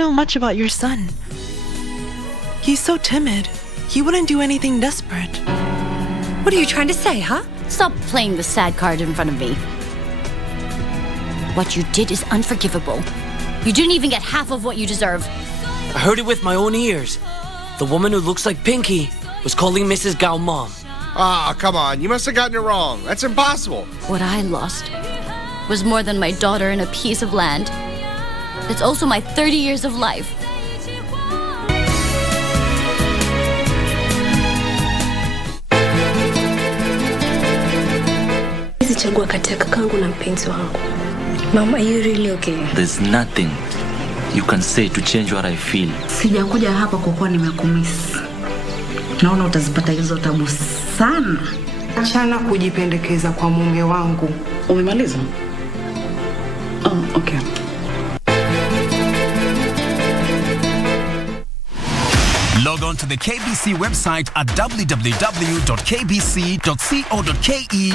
know much about your son. He's so timid. He wouldn't do anything desperate. What are you trying to say, huh? Stop playing the sad card in front of me. What you did is unforgivable. You didn't even get half of what you deserve. I heard it with my own ears. The woman who looks like Pinky was calling Mrs. Gao Mom. Ah, come on. You must have gotten it wrong. That's impossible. What I lost was more than my daughter and a piece of land. It's also my 30 years of life. Chagua kati ya kakangu na mpenzi wangu. Mom, are you really okay? There's nothing you can say to change what I feel. Sijakuja hapa kwa kuwa nimekumiss. Naona utazipata hizo tabu sana. Achana kujipendekeza kwa mume wangu. Umemaliza? Oh, okay. Log on to the KBC website at www.kbc.co.ke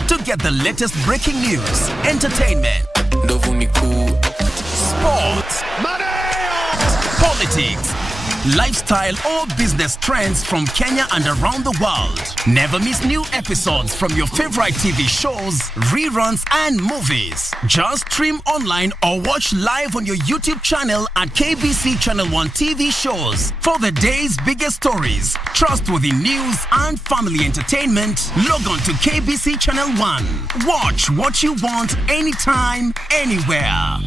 to get the latest breaking news, entertainment, sports, politics, lifestyle or business trends from Kenya and around the world. Never miss new episodes from your favorite TV shows, reruns and movies. Just stream online or watch live on your YouTube channel at KBC Channel 1 TV shows. For the day's biggest stories, trustworthy news and family entertainment, log on to KBC Channel 1. Watch what you want anytime, anywhere.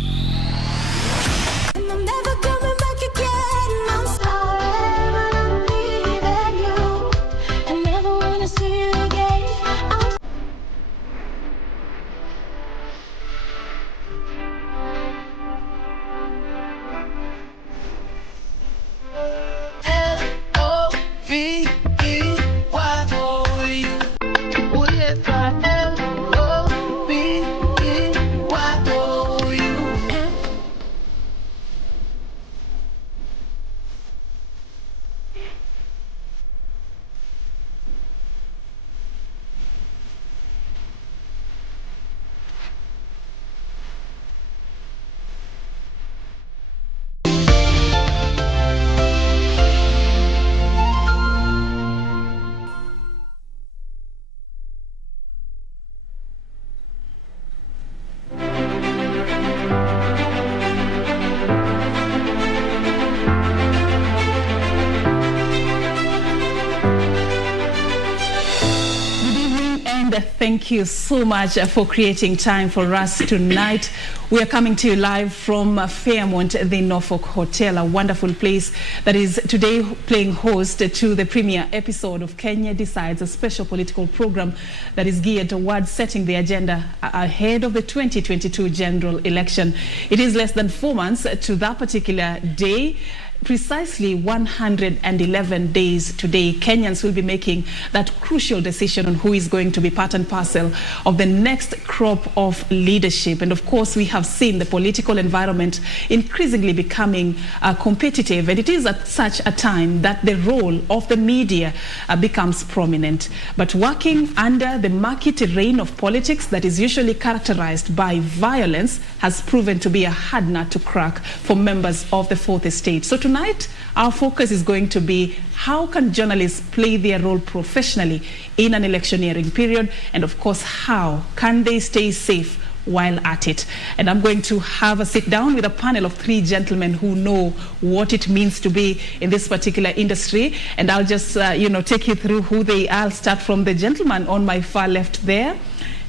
Thank you so much for creating time for us tonight. We are coming to you live from Fairmont, the Norfolk Hotel, a wonderful place that is today playing host to the premiere episode of Kenya Decides, a special political program that is geared towards setting the agenda ahead of the 2022 general election. It is less than 4 months to that particular day. Precisely 111 days today, Kenyans will be making that crucial decision on who is going to be part and parcel of the next crop of leadership. And of course, we have seen the political environment increasingly becoming competitive. And it is at such a time that the role of the media becomes prominent. But working under the murky terrain of politics that is usually characterized by violence has proven to be a hard nut to crack for members of the Fourth Estate. So tonight, our focus is going to be how can journalists play their role professionally in an electioneering period, and of course, how can they stay safe while at it. And I'm going to have a sit down with a panel of 3 gentlemen who know what it means to be in this particular industry. And I'll just, take you through who they are. I'll start from the gentleman on my far left there.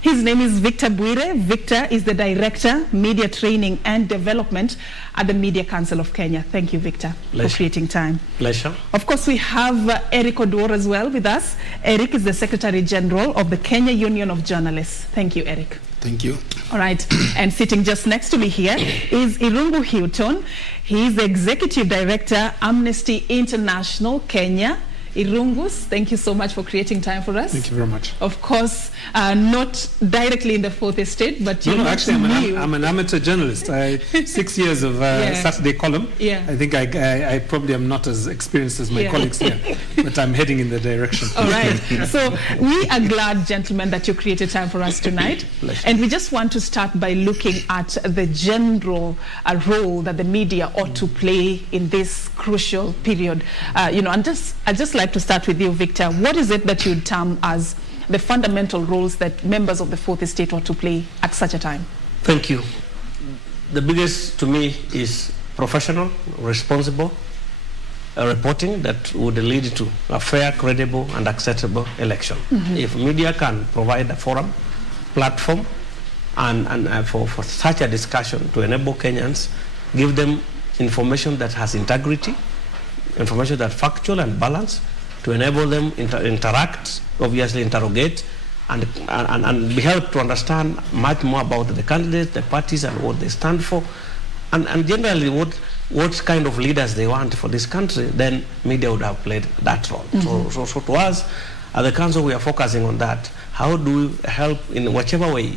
His name is Victor Bwire. Victor is the Director, Media Training and Development at the Media Council of Kenya. Thank you, Victor, for creating time. Pleasure. Of course, we have Eric Odor as well with us. Eric is the Secretary General of the Kenya Union of Journalists. Thank you, Eric. Thank you. All right. And sitting just next to me here is Irungu Hilton. He is the Executive Director, Amnesty International Kenya. Irungus, thank you so much for creating time for us. Thank you very much. Of course, not directly in the Fourth Estate, but no, actually, I'm an amateur journalist. 6 years of Saturday column. Yeah. I think I probably am not as experienced as my colleagues here, but I'm heading in the direction. All right. So we are glad, gentlemen, that you created time for us tonight. And we just want to start by looking at the general role that the media ought to play in this crucial period. And I'd just like to start with you, Victor. What is it that you'd term as the fundamental roles that members of the Fourth Estate ought to play at such a time? Thank you. The biggest to me is professional, responsible reporting that would lead to a fair, credible, and acceptable election. If media can provide a forum, platform, and for such a discussion to enable Kenyans, give them information that has integrity, information that's factual and balanced, to enable them interact, obviously interrogate, and be helped to understand much more about the candidates, the parties, and what they stand for, and generally what kind of leaders they want for this country, then media would have played that role. So to us, at the council, we are focusing on that. How do we help in whichever way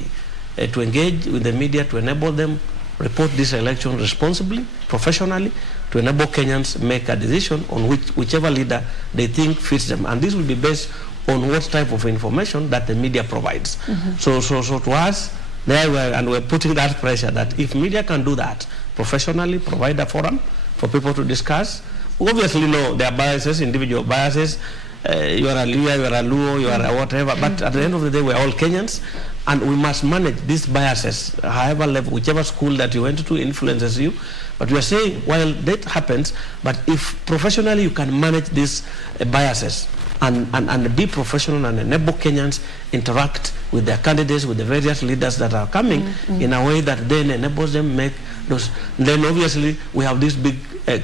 to engage with the media to enable them report this election responsibly, professionally, to enable Kenyans make a decision on whichever leader they think fits them. And this will be based on what type of information that the media provides. So to us, we're putting that pressure that if media can do that professionally, provide a forum for people to discuss. Obviously, there are biases, individual biases. You are a Luo, you are a Luo, you are a whatever. But at the end of the day, we're all Kenyans, and we must manage these biases, however level, whichever school that you went to influences you. But we are saying, while that happens, but if professionally you can manage these biases and be professional and enable Kenyans interact with their candidates, with the various leaders that are coming in a way that then enables them make those. Then obviously we have this big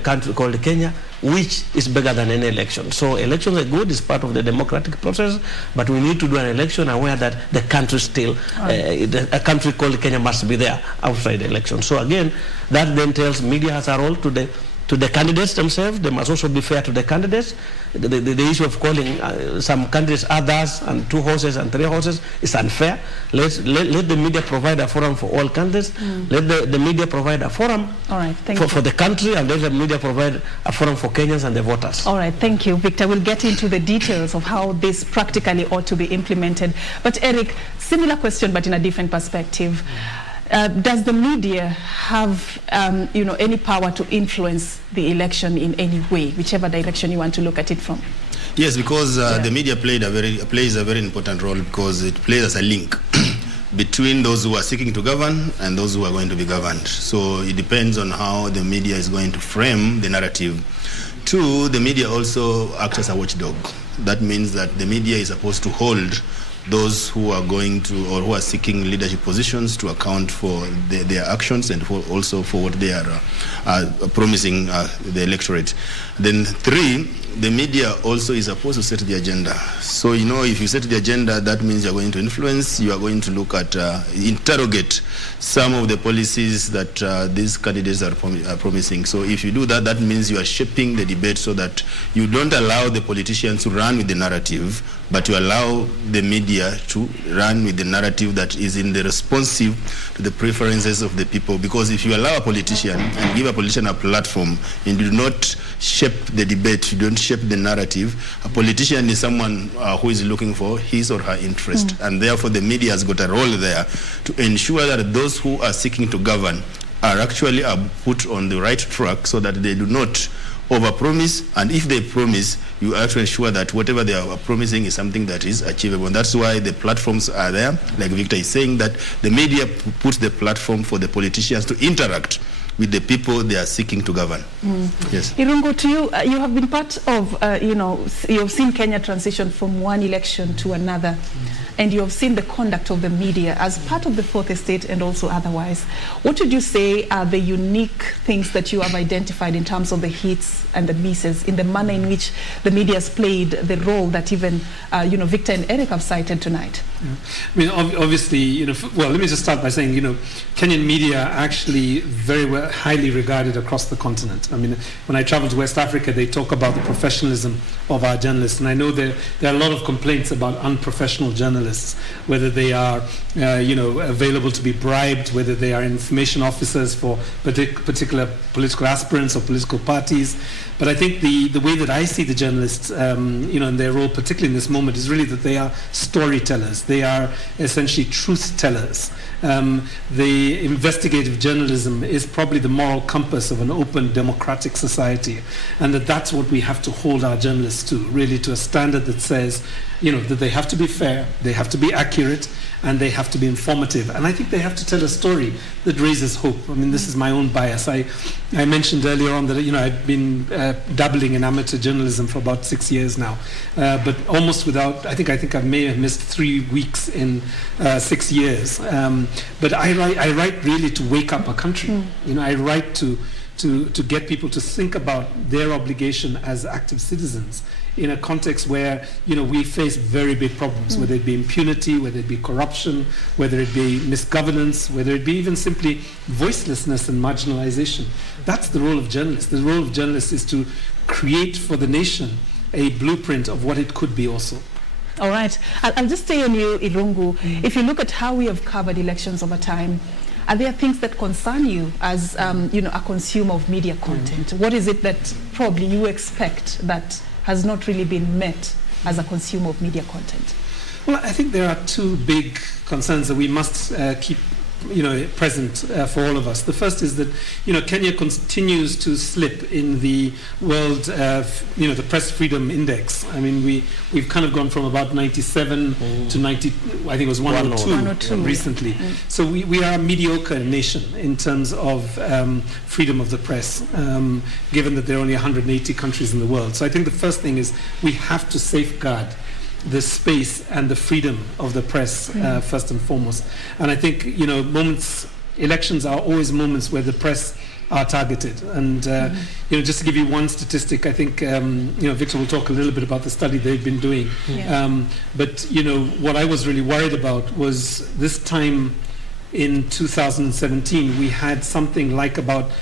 country called Kenya, which is bigger than any election. So elections are good, it's part of the democratic process, but we need to do an election aware that the country still, a country called Kenya must be there outside the election. So again, that then tells media has a role to the candidates themselves. They must also be fair to the candidates. The issue of calling some candidates others and 2 horses and 3 horses is unfair. Let the media provide a forum for all candidates. Let the media provide a forum for the country, and let the media provide a forum for Kenyans and the voters. All right, thank you, Victor. We'll get into the details of how this practically ought to be implemented. But Eric, similar question, but in a different perspective. Does the media have, any power to influence the election in any way, whichever direction you want to look at it from? Yes, because the media plays a very important role, because it plays as a link between those who are seeking to govern and those who are going to be governed. So it depends on how the media is going to frame the narrative. 2, the media also acts as a watchdog. That means that the media is supposed to hold those who are going to or who are seeking leadership positions to account for their actions and also for what they are promising the electorate. Then 3, the media also is supposed to set the agenda. So, if you set the agenda, that means you're going to influence, you are going to look at, interrogate some of the policies that these candidates are promising. So if you do that, that means you are shaping the debate so that you don't allow the politicians to run with the narrative, but you allow the media to run with the narrative that is in the responsive to the preferences of the people. Because if you allow a politician and give a politician a platform and you do not shape the debate, you don't shape the narrative, a politician is someone who is looking for his or her interest. And therefore the media has got a role there to ensure that those who are seeking to govern are actually put on the right track so that they do not overpromise, and if they promise, you have to ensure that whatever they are promising is something that is achievable. And that's why the platforms are there. Like Victor is saying, that the media puts the platform for the politicians to interact with the people they are seeking to govern. Yes. Irungu, to you, you have been part of, you have seen Kenya transition from one election to another. and you have seen the conduct of the media as part of the fourth estate and also otherwise. What would you say are the unique things that you have identified in terms of the hits and the misses, in the manner in which the media has played the role that even Victor and Eric have cited tonight? Yeah. I mean, obviously, well, let me just start by saying, Kenyan media are actually very well, highly regarded across the continent. I mean, when I travel to West Africa, they talk about the professionalism of our journalists, and I know there are a lot of complaints about unprofessional journalists, whether they are, available to be bribed, whether they are information officers for particular political aspirants or political parties. But I think the way that I see the journalists, in their role, particularly in this moment, is really that they are storytellers. They are essentially truth tellers. The investigative journalism is probably the moral compass of an open, democratic society, and that's what we have to hold our journalists to, really, to a standard that says, that they have to be fair, they have to be accurate, and they have to be informative. And I think they have to tell a story that raises hope. I mean, this is my own bias. I mentioned earlier on that, I've been dabbling in amateur journalism for about 6 years now, but almost without, I think I may have missed 3 weeks in 6 years. But I write really to wake up a country. I write to get people to think about their obligation as active citizens in a context where, we face very big problems, whether it be impunity, whether it be corruption, whether it be misgovernance, whether it be even simply voicelessness and marginalization. That's the role of journalists. The role of journalists is to create for the nation a blueprint of what it could be also. All right. I'll just stay on you, Irungu. If you look at how we have covered elections over time, are there things that concern you as a consumer of media content? What is it that probably you expect that has not really been met as a consumer of media content? Well, I think there are two big concerns that we must keep present for all of us. The first is that Kenya continues to slip in the world the press freedom index. I mean, we've kind of gone from about 97 to 90. I think it was 102 recently. So we are a mediocre nation in terms of freedom of the press, given that there are only 180 countries in the world. So I think the first thing is we have to safeguard the space and the freedom of the press, first and foremost. And I think, elections are always moments where the press are targeted. And, just to give you one statistic, I think, Victor will talk a little bit about the study they've been doing. Yeah. But, what I was really worried about was this time in 2017, we had something like about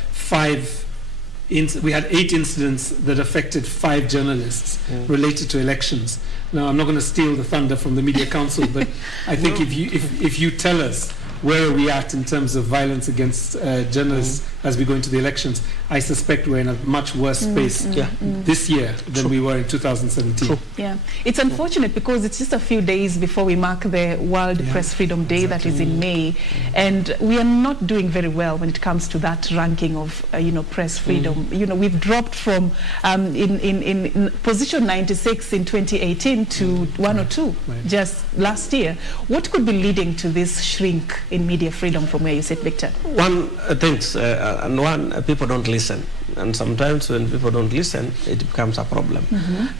we had 8 incidents that affected 5 journalists related to elections. Now, I'm not going to steal the thunder from the Media Council, but I think if you tell us where are we at in terms of violence against journalists as we go into the elections, I suspect we're in a much worse space this year than we were in 2017. Yeah, it's unfortunate because it's just a few days before we mark the World Press Freedom Day, that is in May, and we are not doing very well when it comes to that ranking of press freedom. We've dropped from in position 96 in 2018 to 102 just last year. What could be leading to this shrink in media freedom from where you sit, Victor? One things. And one, people don't listen, and sometimes when people don't listen, it becomes a problem.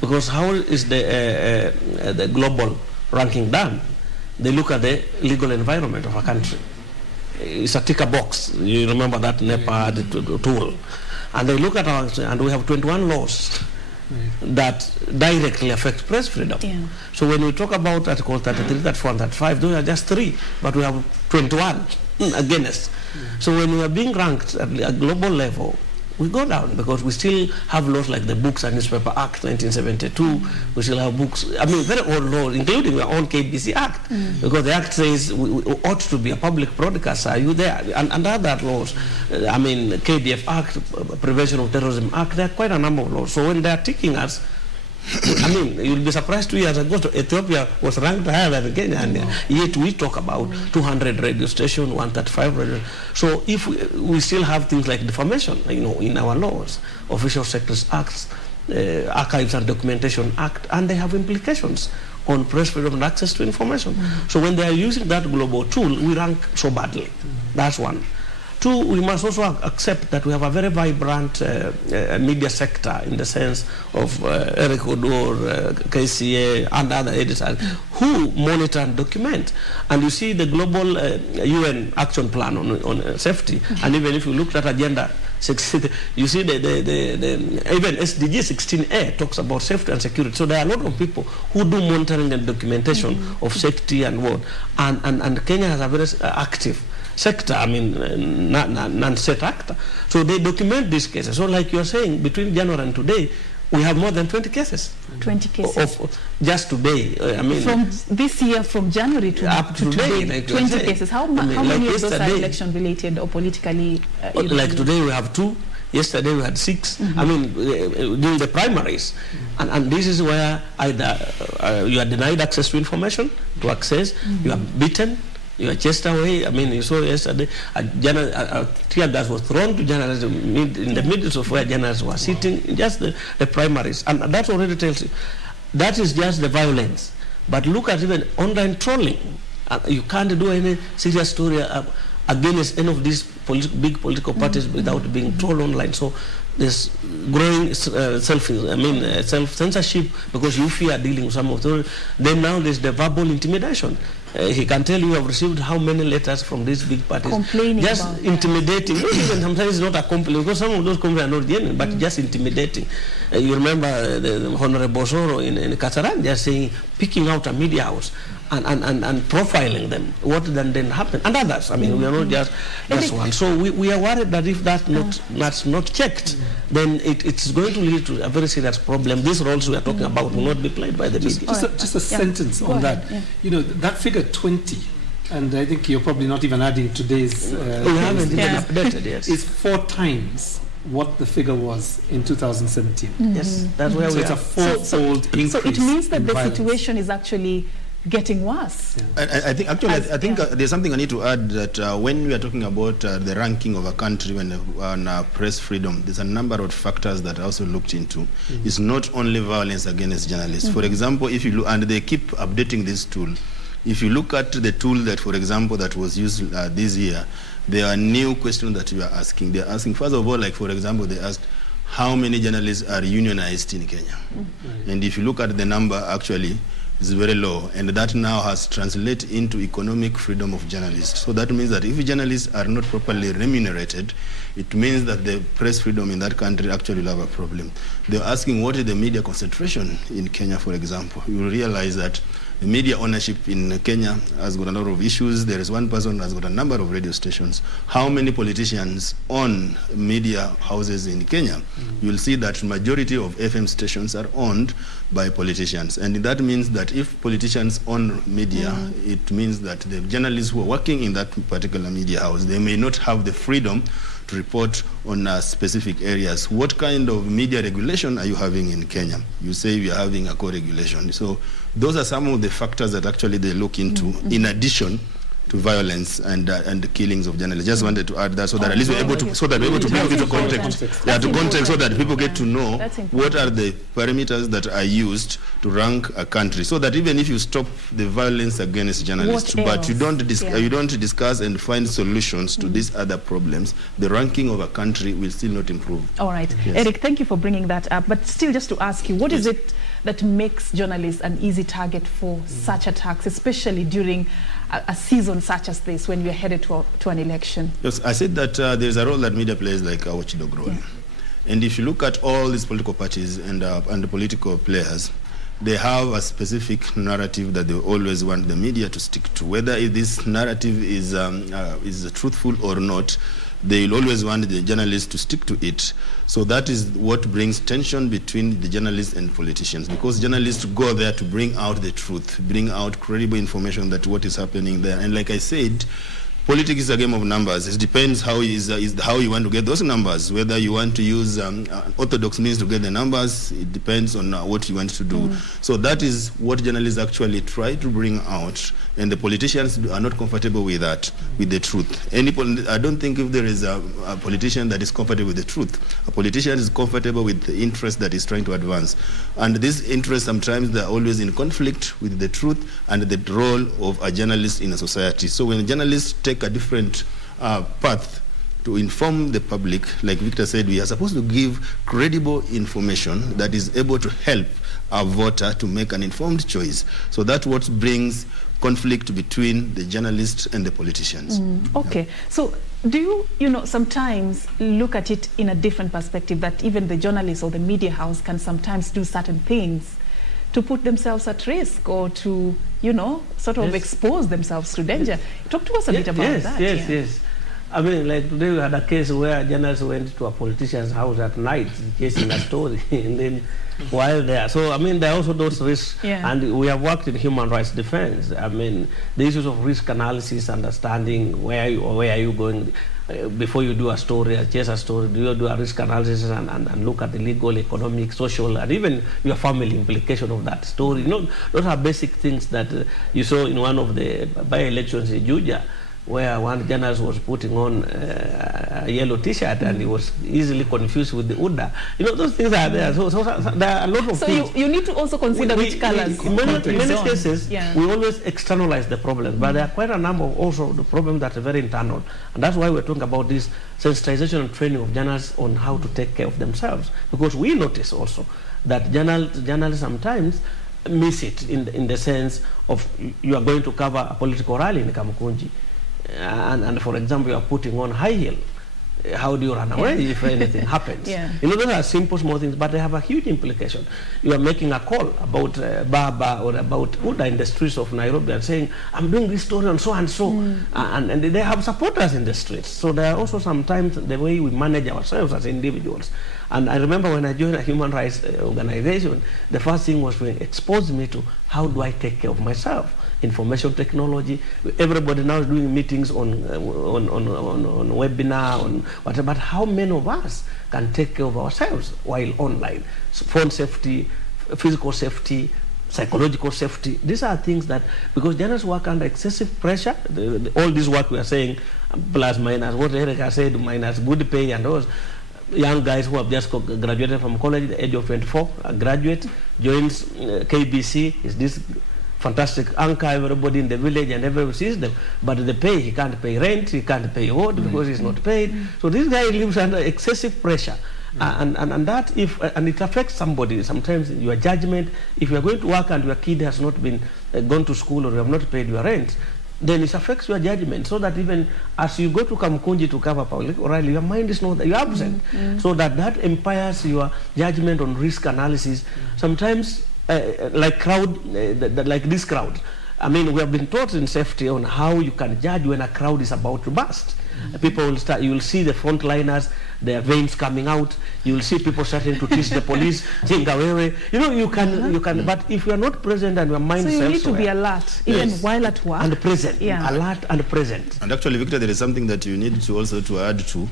Because how is the global ranking done? They look at the legal environment of a country. It's a ticker box. You remember that NEPA tool, and they look at us, and we have 21 laws that directly affect press freedom. So when we talk about Article 33, 34, and 35, those are just 3, but we have 21 against. So when we are being ranked at a global level, we go down because we still have laws like the Books and Newspaper Act 1972. We still have books, very old laws, including our own KBC Act, because the Act says we ought to be a public broadcaster. Are you there? And other laws, KDF Act, Prevention of Terrorism Act, there are quite a number of laws. So when they are ticking us, you'll be surprised 2 years ago, Ethiopia was ranked higher than Kenya, and yet we talk about 200 radio stations, 135 radio. So if we still have things like defamation, in our laws, Official Secrets Acts, Archives and Documentation Act, and they have implications on press freedom and access to information. So when they are using that global tool, we rank so badly. That's one. Two, we must also accept that we have a very vibrant media sector in the sense of Eric Odor, KCA, and other editors who monitor and document. And you see the global UN action plan on safety, and even if you look at agenda, you see even SDG 16A talks about safety and security. So there are a lot of people who do monitoring and documentation of safety and what. And Kenya has a very active sector, I mean, non-state actor. So they document these cases. So like you're saying, between January and today, we have more than 20 cases. 20 cases. Of just today. I mean, from this year, from January to today, like 20 cases. How many of those are election-related or politically? Like today, we have 2. Yesterday, we had 6. I mean, during the primaries. And this is where either you are denied access to information, to access, you are beaten, you are chased away. I mean, you saw yesterday a tear gas was thrown to journalists in the middle of where journalists were sitting, just the primaries. And that already tells you, that is just the violence. But look at even online trolling. You can't do any serious story against any of these big political parties without being trolled online. So there's growing self-censorship because you fear dealing with some of those. Then now there's the verbal intimidation. He can tell you have received how many letters from these big parties. Complaining just about intimidating. Even sometimes it's not a complaint, because some of those complaints are not genuine, but just intimidating. You remember the Honorable Soro in Kasarani just saying, picking out a media house and profiling them. What then happened? And others. I mean, we are not just one. So we are worried that if that's not checked, then it's going to lead to a very serious problem. These roles we are talking about will not be played by the media. Just a sentence on that. You know, that figure 20, and I think you're probably not even adding today's. We haven't even updated, yes. Is 4 times what the figure was in 2017. Yes, that's where we are. It's a 4-fold increase. So it means that the violence. Situation is actually getting worse. I think actually, I think there's something I need to add, that when we are talking about the ranking of a country on press freedom, there's a number of factors that are also looked into. It's not only violence against journalists. For example, if you look, and they keep updating this tool. If you look at the tool that, for example, that was used this year, there are new questions that you are asking. They're asking, first of all, like for example, they asked, how many journalists are unionized in Kenya? And if you look at the number, actually, it's very low, and that now has translated into economic freedom of journalists. So that means that if journalists are not properly remunerated, it means that the press freedom in that country actually will have a problem. They're asking, what is the media concentration in Kenya, for example? You will realize that the media ownership in Kenya has got a lot of issues. There is one person who has got a number of radio stations. How many politicians own media houses in Kenya? You will see that majority of FM stations are owned by politicians. And that means that if politicians own media, it means that the journalists who are working in that particular media house, they may not have the freedom to report on specific areas. What kind of media regulation are you having in Kenya? You say we are having a co-regulation. So those are some of the factors that actually they look into, in addition to violence and the killings of journalists. Just wanted to add that, so that at least we're able to, so that we're able to bring it to context. Yeah, to context, so that people get to know what are the parameters that are used to rank a country, so that even if you stop the violence against journalists, but you don't discuss and find solutions to these other problems, the ranking of a country will still not improve. All right, Eric, thank you for bringing that up. But still, just to ask you, what is it that makes journalists an easy target for such attacks, especially during a season such as this, when we are headed to an election? Yes, I said that there's a role that media plays, like a watchdog role. And if you look at all these political parties and the political players, they have a specific narrative that they always want the media to stick to. Whether this narrative is truthful or not, they will always want the journalists to stick to it. So that is what brings tension between the journalists and politicians, because journalists go there to bring out the truth, bring out credible information that what is happening there. And like I said, politics is a game of numbers. It depends how you want to get those numbers. Whether you want to use orthodox means to get the numbers, it depends on what you want to do. So that is what journalists actually try to bring out, and the politicians are not comfortable with that, with the truth. I don't think if there is a politician that is comfortable with the truth. A politician is comfortable with the interest that is trying to advance. And these interests, sometimes they're always in conflict with the truth and the role of a journalist in a society. So when journalists take a different path, to inform the public. Like Victor said, we are supposed to give credible information that is able to help a voter to make an informed choice. So that's what brings conflict between the journalists and the politicians. Okay, so do you, sometimes look at it in a different perspective, that even the journalist or the media house can sometimes do certain things to put themselves at risk or to, sort of expose themselves to danger? Talk to us a bit about that. Yes. I mean, like today we had a case where journalists went to a politician's house at night chasing a story, and then while there. So, I mean, there are also those risks, and we have worked in human rights defense. I mean, the issues of risk analysis, understanding where are you going before you do a story, chase a story. Do you do a risk analysis and look at the legal, economic, social, and even your family implication of that story? Those are basic things that you saw in one of the by-elections in Juja, where one journalist was putting on a yellow T-shirt and he was easily confused with the UDA. Those things are there. So there are a lot of things. So you need to also consider which colors. In many cases, we always externalize the problem, but there are quite a number of also the problems that are very internal. And that's why we're talking about this sensitization and training of journalists on how to take care of themselves. Because we notice also that journalists sometimes miss it in the sense of you are going to cover a political rally in Kamukunji. And for example, you are putting on high heel. How do you run away if anything happens? Those are simple, small things, but they have a huge implication. You are making a call about Baba or about Uda in the streets of Nairobi and saying, I'm doing this story on so and so. And they have supporters in the streets. So there are also sometimes the way we manage ourselves as individuals. And I remember when I joined a human rights organization, the first thing was to expose me to how do I take care of myself. Information technology. Everybody now is doing meetings on webinar, on whatever. But how many of us can take care of ourselves while online? So phone safety, physical safety, psychological safety. These are things that, because journalists work under excessive pressure, all this work we are saying, plus minus, what Erica said, minus good pay and those young guys who have just graduated from college at the age of 24, a graduate, joins KBC, is this fantastic anchor, everybody in the village and everybody sees them, but the pay, he can't pay rent, he can't pay what because he's not paid. So this guy lives under excessive pressure. And that and it affects somebody. Sometimes your judgment, if you are going to work and your kid has not been gone to school or you have not paid your rent, then it affects your judgment, so that even as you go to Kamukunji to cover public rally, your mind is not, you're absent. So that impairs your judgment on risk analysis. Sometimes like this crowd. I mean, we have been taught in safety on how you can judge when a crowd is about to burst. People will start, you will see the frontliners, their veins coming out. You will see people starting to teach the police, you can, but if you are not present and your mind is elsewhere. So you need elsewhere, to be alert, even while at work. And present, alert and present. And actually, Victor, there is something that you need to also to add to.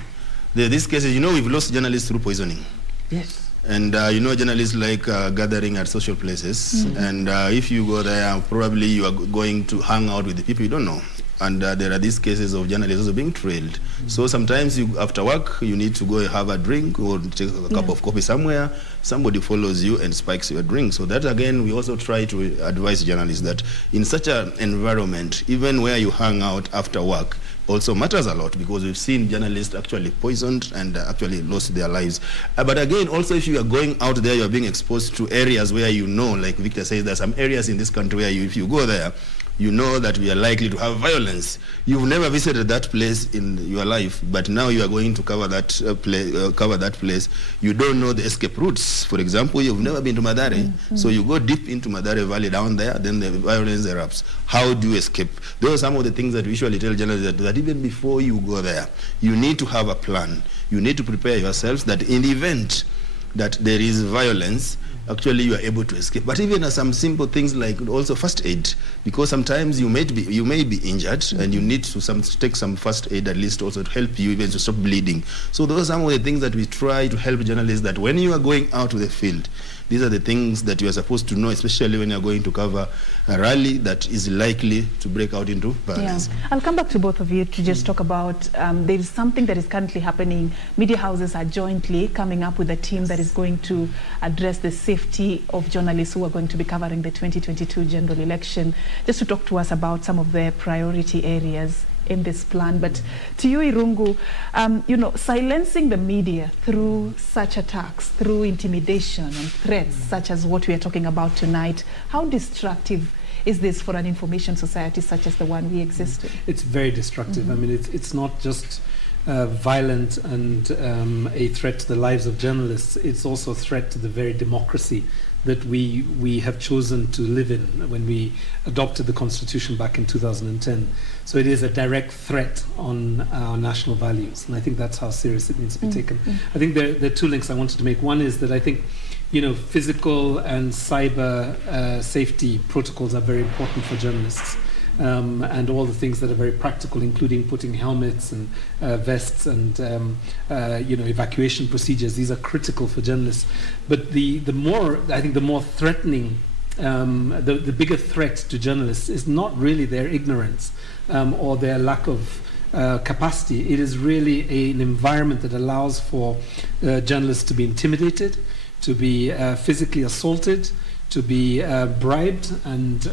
These cases, we've lost journalists through poisoning. Yes. And journalists like gathering at social places, and if you go there, probably you are going to hang out with the people you don't know. And there are these cases of journalists also being trailed. So sometimes after work, you need to go have a drink or take a cup of coffee somewhere. Somebody follows you and spikes your drink. So that, again, we also try to advise journalists that in such an environment, even where you hang out after work, also matters a lot, because we've seen journalists actually poisoned and actually lost their lives. But again, also if you are going out there, you are being exposed to areas where like Victor says, there are some areas in this country where if you go there, you know that we are likely to have violence. You've never visited that place in your life, but now you are going to cover that place. You don't know the escape routes. For example, you've never been to Madare, so you go deep into Madare Valley down there, then the violence erupts. How do you escape? Those are some of the things that we usually tell journalists that even before you go there, you need to have a plan. You need to prepare yourselves that in the event that there is violence, actually you are able to escape. But even some simple things like also first aid, because sometimes you may be injured and you need to take some first aid at least also to help you even to stop bleeding. So those are some of the things that we try to help journalists, that when you are going out to the field, these are the things that you are supposed to know, especially when you are going to cover a rally that is likely to break out into violence. I'll come back to both of you to just talk about, there is something that is currently happening. Media houses are jointly coming up with a team that is going to address the safety of journalists who are going to be covering the 2022 general election. Just to talk to us about some of their priority areas in this plan. But to you, Irungu, silencing the media through such attacks, through intimidation and threats, such as what we are talking about tonight, how destructive is this for an information society such as the one we exist in? It's very destructive. I mean, it's not just violent and a threat to the lives of journalists. It's also a threat to the very democracy that we have chosen to live in when we adopted the Constitution back in 2010. So it is a direct threat on our national values, and I think that's how serious it needs to be taken. I think there are two links I wanted to make. One is that I think physical and cyber safety protocols are very important for journalists. And all the things that are very practical, including putting helmets and vests and evacuation procedures. These are critical for journalists. But the more threatening, the bigger threat to journalists is not really their ignorance or their lack of capacity. It is really an environment that allows for journalists to be intimidated, to be physically assaulted, to be bribed and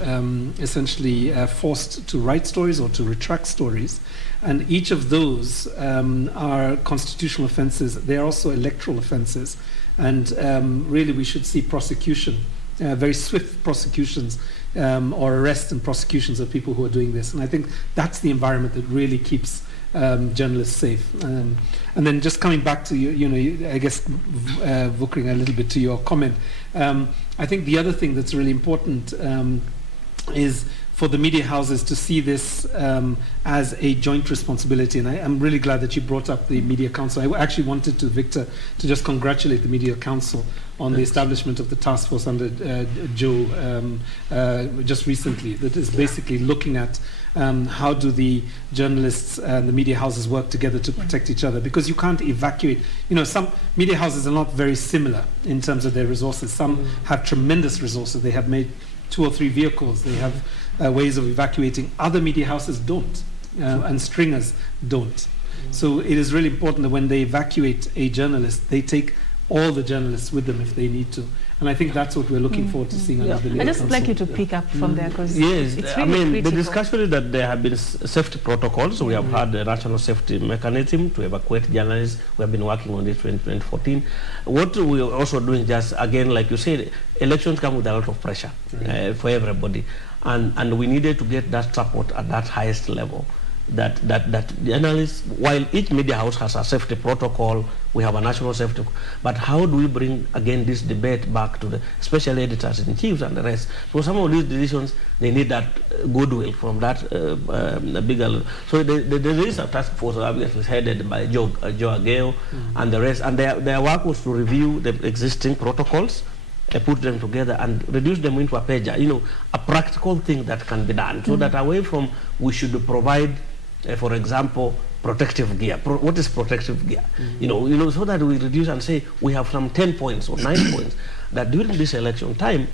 essentially forced to write stories or to retract stories. And each of those are constitutional offences. They are also electoral offences. And really we should see prosecution, very swift prosecutions or arrests and prosecutions of people who are doing this. And I think that's the environment that really keeps journalists safe. And then just coming back to I guess Vukring a little bit to your comment, I think the other thing that's really important is for the media houses to see this as a joint responsibility. And I'm really glad that you brought up the Media Council. I actually wanted to, Victor, to just congratulate the Media Council on the establishment of the task force under Joe just recently, that is basically looking at how do the journalists and the media houses work together to protect each other, because you can't evacuate. Some media houses are not very similar in terms of their resources. Some have tremendous resources. They have made 2 or 3 vehicles. They have ways of evacuating. Other media houses don't, and stringers don't. So it is really important that when they evacuate a journalist, they take all the journalists with them if they need to. And I think that's what we're looking forward to seeing under the Media Council. I'd just like you to pick up from there, because yes, it's really critical. The discussion is that there have been safety protocols. We have had a national safety mechanism to evacuate journalists. We have been working on this in 2014. What we are also doing, just again, like you said, elections come with a lot of pressure for everybody. And we needed to get that support at that highest level. That journalists, while each media house has a safety protocol, we have a national safety, but how do we bring again this debate back to the special editors-in-chiefs and the rest? For some of these decisions, they need that goodwill from that bigger. So there is a task force obviously headed by Joe Ageo and the rest, and their work was to review the existing protocols, put them together and reduce them into a pager, a practical thing that can be done, so that away from we should provide, for example, protective gear. What is protective gear? So that we reduce and say we have some 10 points or 9 points that during this election time,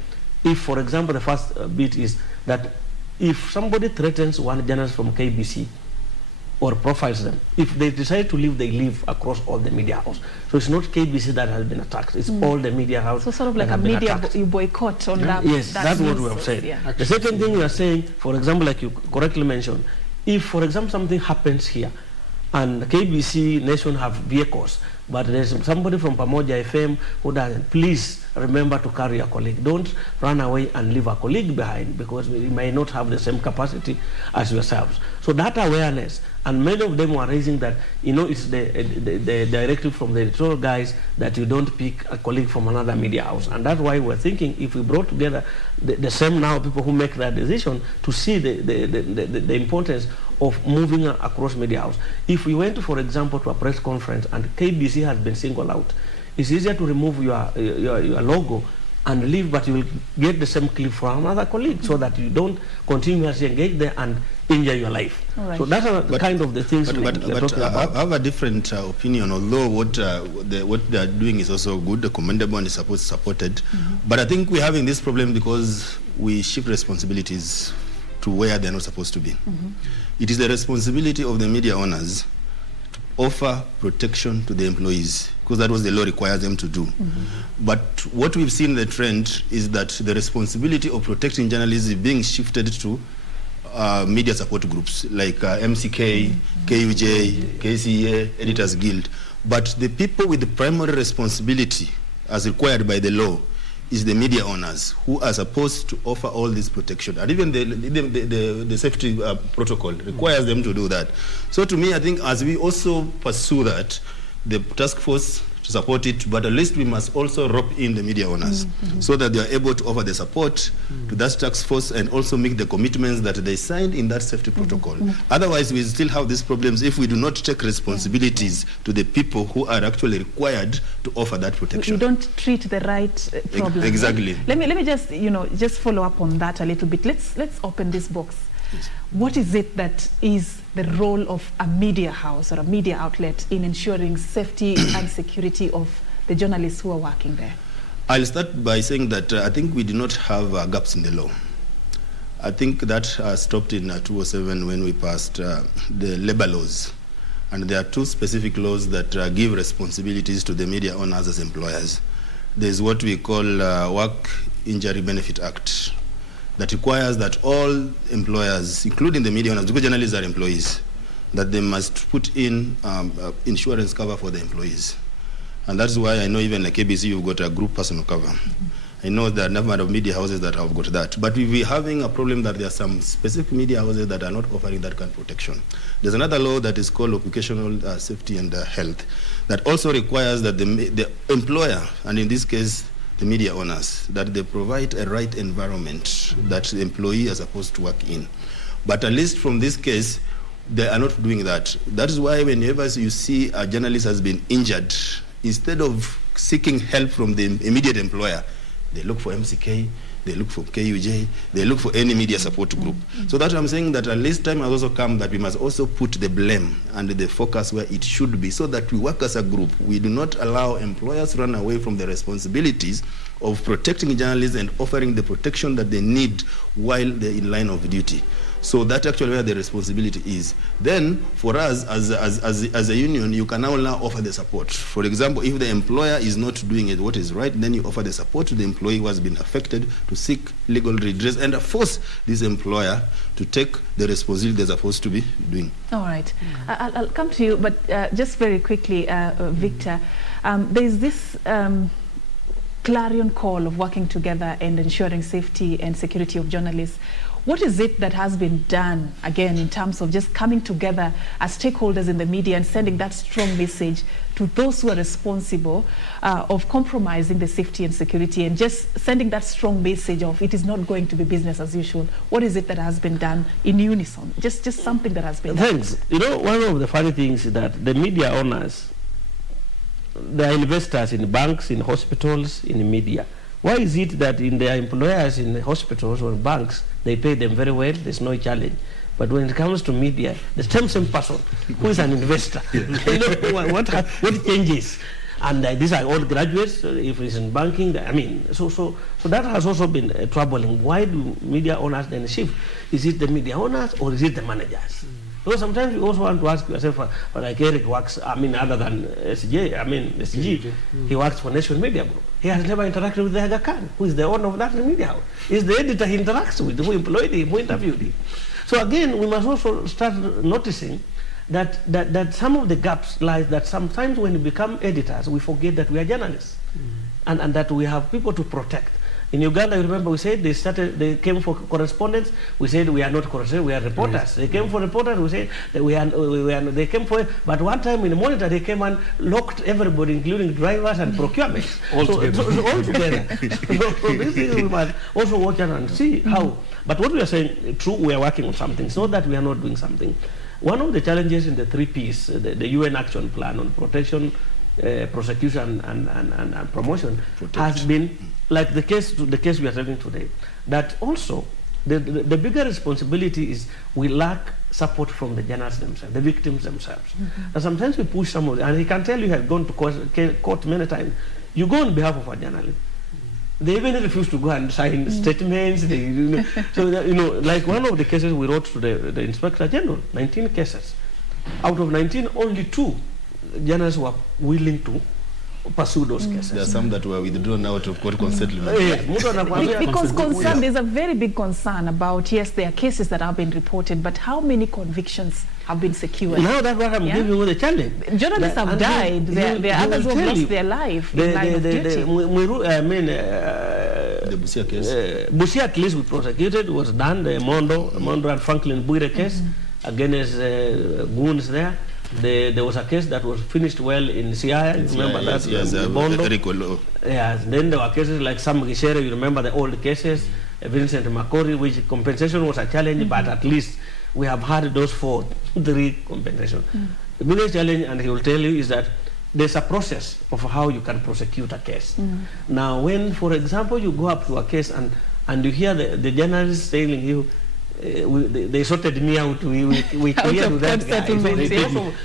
if, for example, the first bit is that if somebody threatens one journalist from KBC or profiles them, if they decide to leave, they leave across all the media house. So it's not KBC that has been attacked, it's all the media house. So sort of like a media boycott on that. Yes, that's what we have said. Yeah. The second thing we are saying, for example, like you correctly mentioned, if, for example, something happens here, and KBC Nation have vehicles, but there's somebody from Pamoja FM who doesn't, please remember to carry a colleague. Don't run away and leave a colleague behind, because we may not have the same capacity as yourselves. So that awareness, and many of them were raising that, it's the directive from the editorial guys that you don't pick a colleague from another media house. And that's why we're thinking if we brought together the same now people who make that decision to see the importance of moving across media house. If we went, for example, to a press conference and KBC has been singled out, it's easier to remove your logo and leave, but you will get the same clip from another colleague, so that you don't continuously engage there and injure your life. Right. So that's the kind of the things we're talking about. I have a different opinion, although what they are doing is also good, commendable, and is supported. But I think we're having this problem because we shift responsibilities to where they're not supposed to be. It is the responsibility of the media owners to offer protection to the employees, because that was the law requires them to do. But what we've seen, the trend is that the responsibility of protecting journalists is being shifted to media support groups like MCK, KUJ, KCA, Editors Guild. But the people with the primary responsibility as required by the law is the media owners who are supposed to offer all this protection. And even the safety protocol requires them to do that. So to me, I think as we also pursue that, the task force to support it, but at least we must also rope in the media owners so that they are able to offer the support to that task force and also make the commitments that they signed in that safety protocol. Otherwise, we still have these problems if we do not take responsibilities to the people who are actually required to offer that protection. We don't treat the right problem. Exactly. Let me just just follow up on that a little bit. Let's open this box. Yes. What is it that is the role of a media house or a media outlet in ensuring safety and security of the journalists who are working there? I'll start by saying that I think we do not have gaps in the law. I think that stopped in 2007 when we passed the labor laws. And there are two specific laws that give responsibilities to the media owners as employers. There's what we call Work Injury Benefit Act, that requires that all employers, including the media owners, because journalists are employees, that they must put in insurance cover for the employees. And that's why I know even like KBC, you've got a group personal cover. I know there are a number of media houses that have got that. But we're having a problem that there are some specific media houses that are not offering that kind of protection. There's another law that is called Occupational Safety and Health that also requires that the employer, and in this case, the media owners, that they provide a right environment that the employee are supposed to work in. But at least from this case, they are not doing that. That is why whenever you see a journalist has been injured, instead of seeking help from the immediate employer, they look for MCK, they look for KUJ, they look for any media support group. So that I'm saying that at least time has also come that we must also put the blame and the focus where it should be so that we work as a group. We do not allow employers to run away from the responsibilities of protecting journalists and offering the protection that they need while they're in line of duty. So that's actually where the responsibility is. Then, for us as a union, you can now offer the support. For example, if the employer is not doing it what is right, then you offer the support to the employee who has been affected to seek legal redress and force this employer to take the responsibility they're supposed to be doing. All right. I'll come to you, but just very quickly, Victor, there's this clarion call of working together and ensuring safety and security of journalists. What is it that has been done, again, in terms of just coming together as stakeholders in the media and sending that strong message to those who are responsible of compromising the safety and security, and just sending that strong message of it is not going to be business as usual? What is it that has been done in unison? Just something that has been done. Thanks. You know, one of the funny things is that the media owners, they are investors in banks, in hospitals, in media. Why is it that in their employers in the hospitals or banks, they pay them very well, there's no challenge? But when it comes to media, the same person who is an investor, you know, what changes? And these are all graduates, if it's in banking, I mean, so that has also been troubling. Why do media owners then shift? Is it the media owners or is it the managers? Because sometimes you also want to ask yourself, like Eric works, I mean, other than SG, he works for National Media Group. He has never interacted with the Aga Khan, who is the owner of that media house. He's the editor he interacts with, who employed him, who interviewed him. So again, we must also start noticing that some of the gaps lies that sometimes when we become editors, we forget that we are journalists and that we have people to protect. In Uganda, you remember we said they came for correspondence. We said we are not correspondents, we are reporters. Yes. They came for reporters. We said that they came for it. But one time in the monitor, they came and locked everybody, including drivers and procurement. All together. All together. So these things we must also watch and see how. But what we are saying, true, we are working on something. It's not that we are not doing something. One of the challenges in the 3 Ps, the UN Action Plan on protection, prosecution and promotion, has been like the case we are telling today, that also the bigger responsibility is we lack support from the journalists themselves, the victims themselves. And sometimes we push some of them, and he can tell you have gone to court many times. You go on behalf of a journalist. They even refuse to go and sign statements. So like one of the cases we wrote to the Inspector General, 19 cases. Out of 19, only 2 journalists were willing to pursue those cases. There are some that were withdrawn out of court settlement. Because concern, there's a very big concern about, yes, there are cases that have been reported, but how many convictions have been secured? Now that's what I'm giving you the challenge. Journalists have died. There are others who have lost their life in line of duty. The Busia case. Busia, at least we prosecuted, was done. The Mondo and Franklin Buire case against goons there. There was a case that was finished well in CI. Remember that? Yes, Bondo. Yes. Then there were cases like Sam Gishere. You remember the old cases, Vincent Makori, which compensation was a challenge, but at least we have had those 3 compensation. The biggest challenge, and he will tell you, is that there's a process of how you can prosecute a case. Now, when, for example, you go up to a case and you hear the journalist telling you, they sorted me out, we cleared with that guy.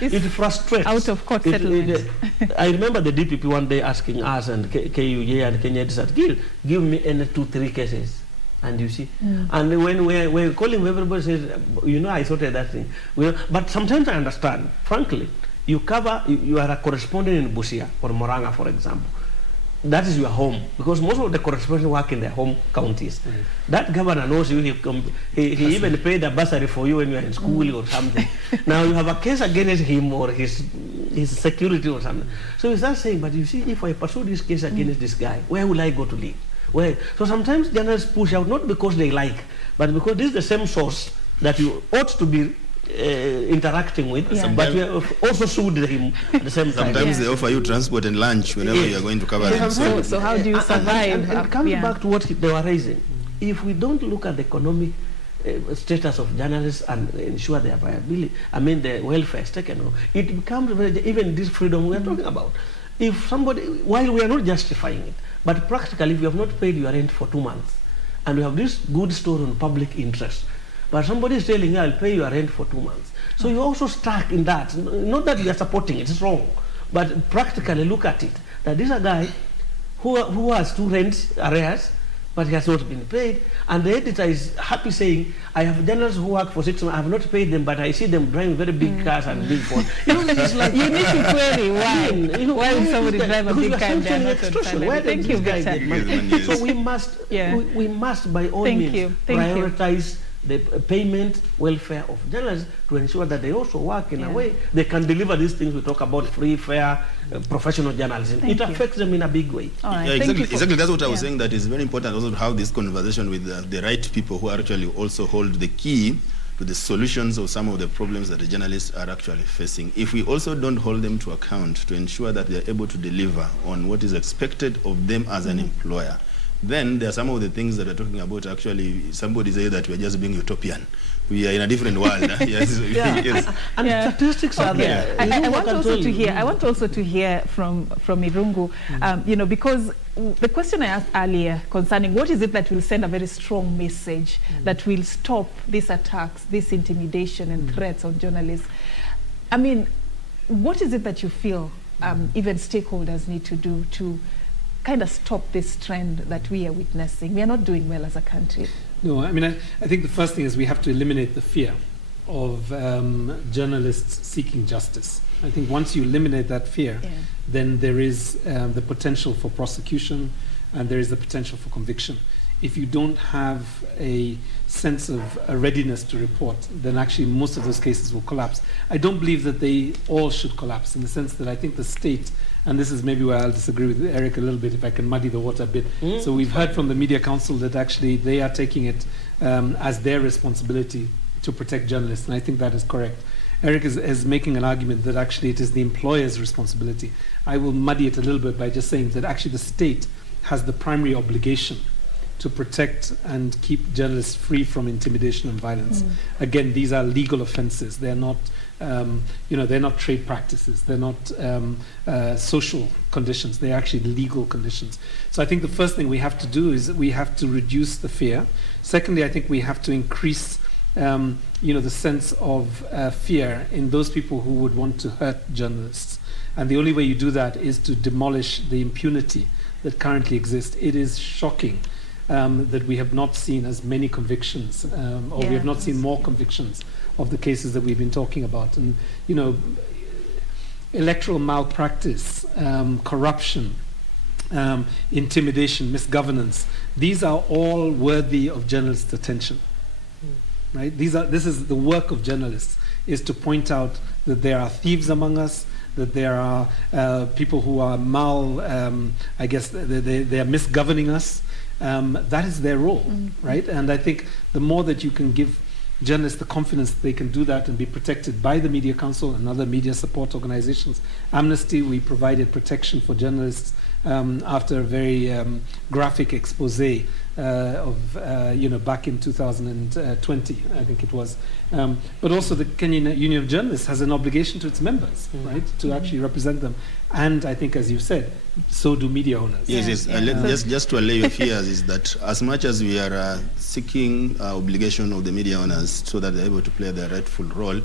It frustrates. Out of court settlement. I remember the DPP one day asking us and KUJ and Kenya said, give me any 2-3 cases. And you see, and when we're calling, everybody says, I sorted that thing. But sometimes I understand, frankly, you are a correspondent in Busia or Moranga, for example. That is your home, because most of the correspondents work in their home counties. That governor knows you. He even paid a bursary for you when you are in school or something. Now you have a case against him or his security or something. So you start saying, but you see, if I pursue this case against this guy, where will I go to live? So sometimes journalists push out, not because they like, but because this is the same source that you ought to be interacting with, but you have also sued him at the same time. Sometimes they offer you transport and lunch whenever you are going to cover them. So how do you survive? And coming back to what they were raising, if we don't look at the economic status of journalists and ensure their viability, the welfare is taken, it becomes even this freedom we are talking about. If somebody, while we are not justifying it, but practically, if you have not paid your rent for 2 months, and you have this good store on public interest, but somebody is telling you, I'll pay your rent for 2 months. So you're also stuck in that. Not that you are supporting it, it's wrong. But practically look at it. That this is a guy who has 2 rents arrears, but he has not been paid. And the editor is happy saying, I have journalists who work for 6 months, I have not paid them, but I see them driving very big cars and big phones. It's like, you need to query why. Why would somebody drive a big car and they're not on time? Thank you, Victor. So we must by all means prioritize the payment welfare of journalists to ensure that they also work in a way they can deliver these things we talk about, free, fair, professional journalism. It affects them in a big way. Exactly. That's what I was saying, that it's very important also to have this conversation with the right people who actually also hold the key to the solutions of some of the problems that the journalists are actually facing. If we also don't hold them to account to ensure that they are able to deliver on what is expected of them as an employer, then there are some of the things that we're talking about. Actually, somebody say that we're just being utopian. We are in a different world. Yes. And statistics are there. I want also to hear from Irungu, because the question I asked earlier concerning what is it that will send a very strong message that will stop these attacks, this intimidation and threats on journalists. What is it that you feel even stakeholders need to do to kind of stop this trend that we are witnessing? We are not doing well as a country. No, I think the first thing is we have to eliminate the fear of journalists seeking justice. I think once you eliminate that fear, then there is the potential for prosecution and there is the potential for conviction. If you don't have a sense of a readiness to report, then actually most of those cases will collapse. I don't believe that they all should collapse, in the sense that I think the state, and this is maybe where I'll disagree with Eric a little bit, if I can muddy the water a bit. So we've heard from the Media Council that actually they are taking it as their responsibility to protect journalists, and I think that is correct. Eric is making an argument that actually it is the employer's responsibility. I will muddy it a little bit by just saying that actually the state has the primary obligation to protect and keep journalists free from intimidation and violence. Again, these are legal offenses. They're not, they're not trade practices. They're not social conditions. They're actually legal conditions. So I think the first thing we have to do is we have to reduce the fear. Secondly, I think we have to increase the sense of fear in those people who would want to hurt journalists. And the only way you do that is to demolish the impunity that currently exists. It is shocking that we have not seen as many convictions, we have not seen more convictions of the cases that we've been talking about. And, electoral malpractice, corruption, intimidation, misgovernance, these are all worthy of journalists' attention. Right? This is the work of journalists, is to point out that there are thieves among us, that there are people who are they are misgoverning us. That is their role, right? And I think the more that you can give journalists the confidence that they can do that and be protected by the Media Council and other media support organizations. Amnesty, we provided protection for journalists after a very graphic expose of back in 2020, I think it was. But also the Kenyan Union of Journalists has an obligation to its members, right, to actually represent them. And I think, as you said, so do media owners. Yes. Just to allay your fears is that as much as we are seeking obligation of the media owners so that they're able to play their rightful role,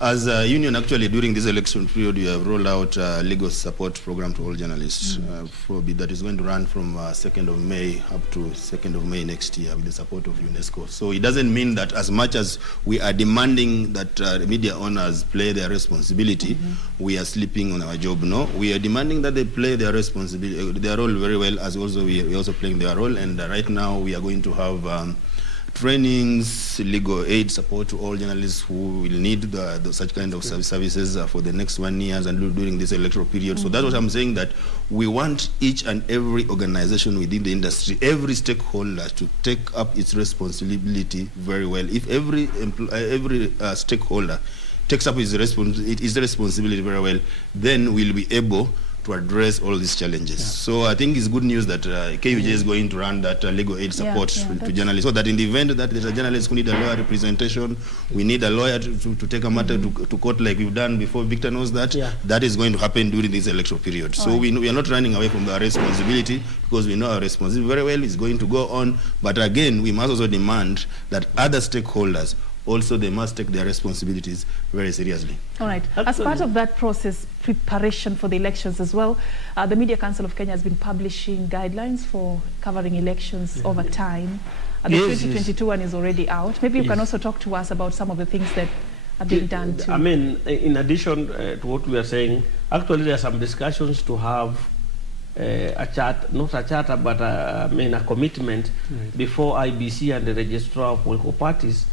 as a union, actually, during this election period, we have rolled out a legal support program to all journalists that is going to run from 2nd of May up to 2nd of May next year with the support of UNESCO. So it doesn't mean that as much as we are demanding that media owners play their responsibility, we are sleeping on our job. No, we are demanding that they play their responsibility, their role very well, as also we are also playing their role. And right now we are going to have trainings, legal aid support to all journalists who will need such kind of services for the next 1 year and during this electoral period. So that's what I'm saying, that we want each and every organization within the industry, every stakeholder, to take up its responsibility very well. If every stakeholder takes up his responsibility very well, then we'll be able to address all these challenges. So I think it's good news that KUJ is going to run that legal aid support to journalists, so that in the event that there's a journalist who need a lawyer representation, we need a lawyer to take a matter to court like we've done before. Victor knows that. That is going to happen during this electoral period. So we are not running away from our responsibility, because we know our responsibility very well is going to go on. But again, we must also demand that other stakeholders also, they must take their responsibilities very seriously. All right. As part of that process, preparation for the elections as well, the Media Council of Kenya has been publishing guidelines for covering elections over time. The 2022 one is already out. Maybe you can also talk to us about some of the things that are being done too. I mean, in addition to what we are saying, actually there are some discussions to have a chart, not a charter, but a commitment before IBC and the registrar of political parties,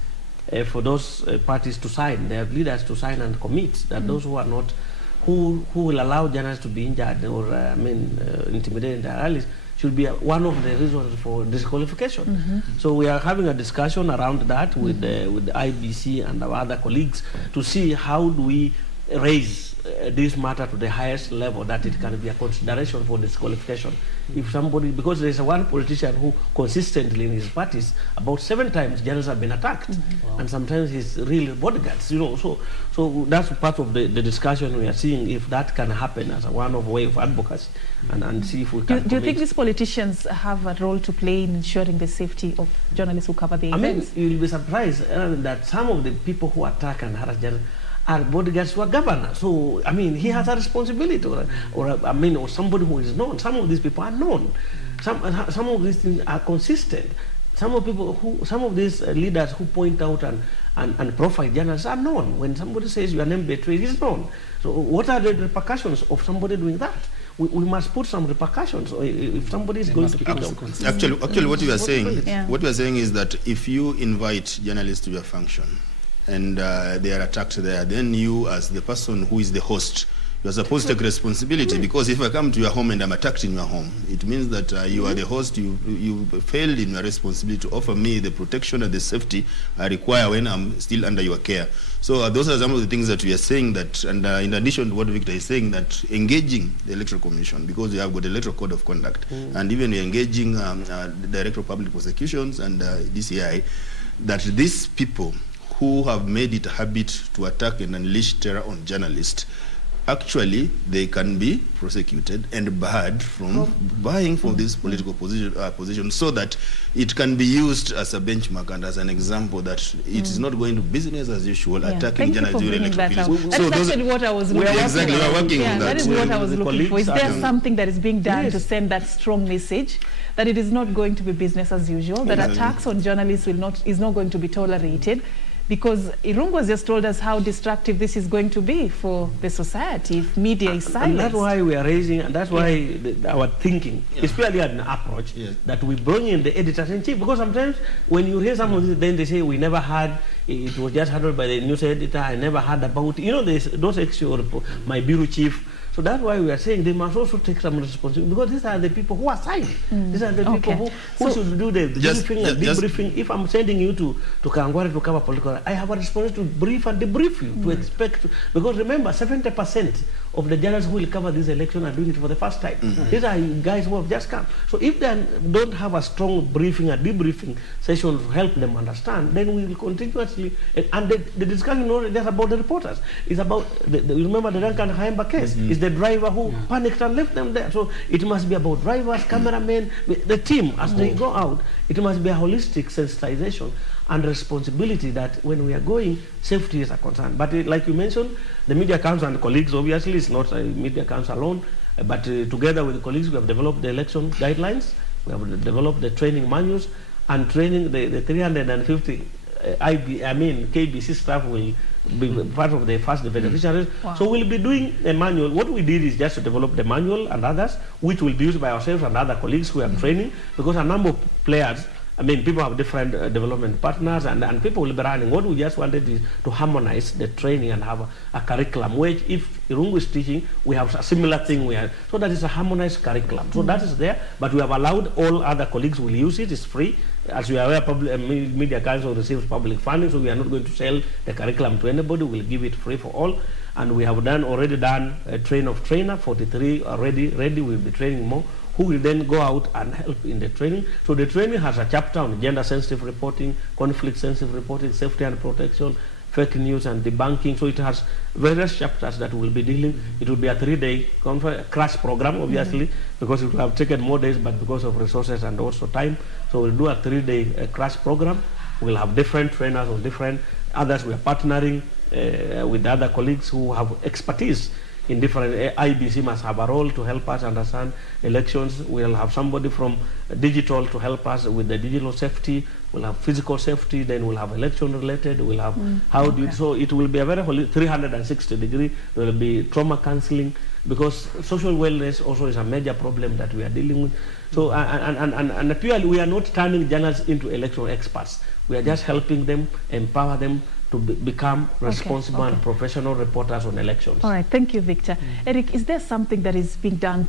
for those parties to sign, their leaders to sign and commit that those who are not, who will allow journalists to be injured or intimidated their rallies, should be one of the reasons for disqualification. So we are having a discussion around that with the IBC and our other colleagues to see how do we raise this matter to the highest level that it can be a consideration for disqualification. If somebody, because there is one politician who consistently in his parties, about 7 times journalists have been attacked, and sometimes he's really bodyguards, so that's part of the discussion we are seeing, if that can happen as one of way of advocacy, and see if we can. Do you think these politicians have a role to play in ensuring the safety of journalists who cover the events? I mean, you'll be surprised that some of the people who attack and harass journalists are bodyguards to a governor. So, I mean, he has a responsibility, or somebody who is known. Some of these people are known. Some of these things are consistent. Some of these leaders who point out and profile journalists are known. When somebody says your name betrayed, it's known. So, what are the repercussions of somebody doing that? We must put some repercussions. So if somebody is going to pick up. Actually, what we are saying is that if you invite journalists to your function, and they are attacked there, then you, as the person who is the host, you are supposed to take responsibility, because if I come to your home and I'm attacked in your home, it means that you are the host, you failed in your responsibility to offer me the protection and the safety I require when I'm still under your care. So those are some of the things that we are saying, that, and in addition to what Victor is saying, that engaging the Electoral Commission, because we have got the Electoral Code of Conduct, and even engaging the Director of Public Prosecutions and DCI, that these people who have made it a habit to attack and unleash terror on journalists, actually they can be prosecuted and barred from buying for this political position, so that it can be used as a benchmark and as an example that it is not going to business as usual attacking journalists during electoral periods. That's actually what I was looking for. Exactly, we are working on that. That is what I was looking for. Is there something that is being done to send that strong message that it is not going to be business as usual, that attacks on journalists is not going to be tolerated? Because Irungu has just told us how destructive this is going to be for the society if media is silenced. And that's why we are raising, and that's why our thinking, especially an approach, that we bring in the editors-in-chief. Because sometimes when you hear some of this, then they say, we never had, it was just handled by the news editor, I never heard about it. You know, those extra, my bureau chief. So that's why we are saying they must also take some responsibility, because these are the people who are signed. These are the people who should do the briefing and debriefing. If I'm sending you to Kangwari to cover political, I have a responsibility to brief and debrief you, to expect. Because remember, 70% of the journalists who will cover this election are doing it for the first time. These are guys who have just come. So if they don't have a strong briefing and debriefing session to help them understand, then we will continuously, and the discussion not just about the reporters. It's about, remember the Duncan Haimba case, is the driver who panicked and left them there. So it must be about drivers, cameramen, the team as they go out. It must be a holistic sensitization and responsibility that when we are going, safety is a concern. But like you mentioned, the Media Council and colleagues, obviously it's not a Media Council alone, but together with the colleagues we have developed the election guidelines, we have developed the training manuals, and training the 350 KBC staff will be part of the first beneficiaries. So we'll be doing a manual. What we did is just to develop the manual and others, which will be used by ourselves and other colleagues who have training, because a number of players, people have different development partners, and people will be running. What we just wanted is to harmonize the training and have a curriculum, which if Irungu is teaching, we have a similar thing. So that is a harmonized curriculum. So that is there, but we have allowed all other colleagues will use it. It's free. As we are aware, Media Council receives public funding, so we are not going to sell the curriculum to anybody. We'll give it free for all. And we have already done a train of trainer, 43 already ready. We'll be training more, who will then go out and help in the training. So the training has a chapter on gender-sensitive reporting, conflict-sensitive reporting, safety and protection, fake news and debunking. So it has various chapters that will be dealing. It will be a 3-day crash program, obviously, because it will have taken more days, but because of resources and also time. So we'll do a 3-day crash program. We'll have different trainers or different others. We are partnering with other colleagues who have expertise in different. IBC must have a role to help us understand elections. We'll have somebody from digital to help us with the digital safety. We'll have physical safety, then we'll have election related, we'll have how do it. So it will be a very 360-degree. There will be trauma counseling, because social wellness also is a major problem that we are dealing with. So and purely we are not turning journalists into election experts. We are just helping them, empower them to become responsible and professional reporters on elections. All right, thank you, Victor. Eric, is there something that is being done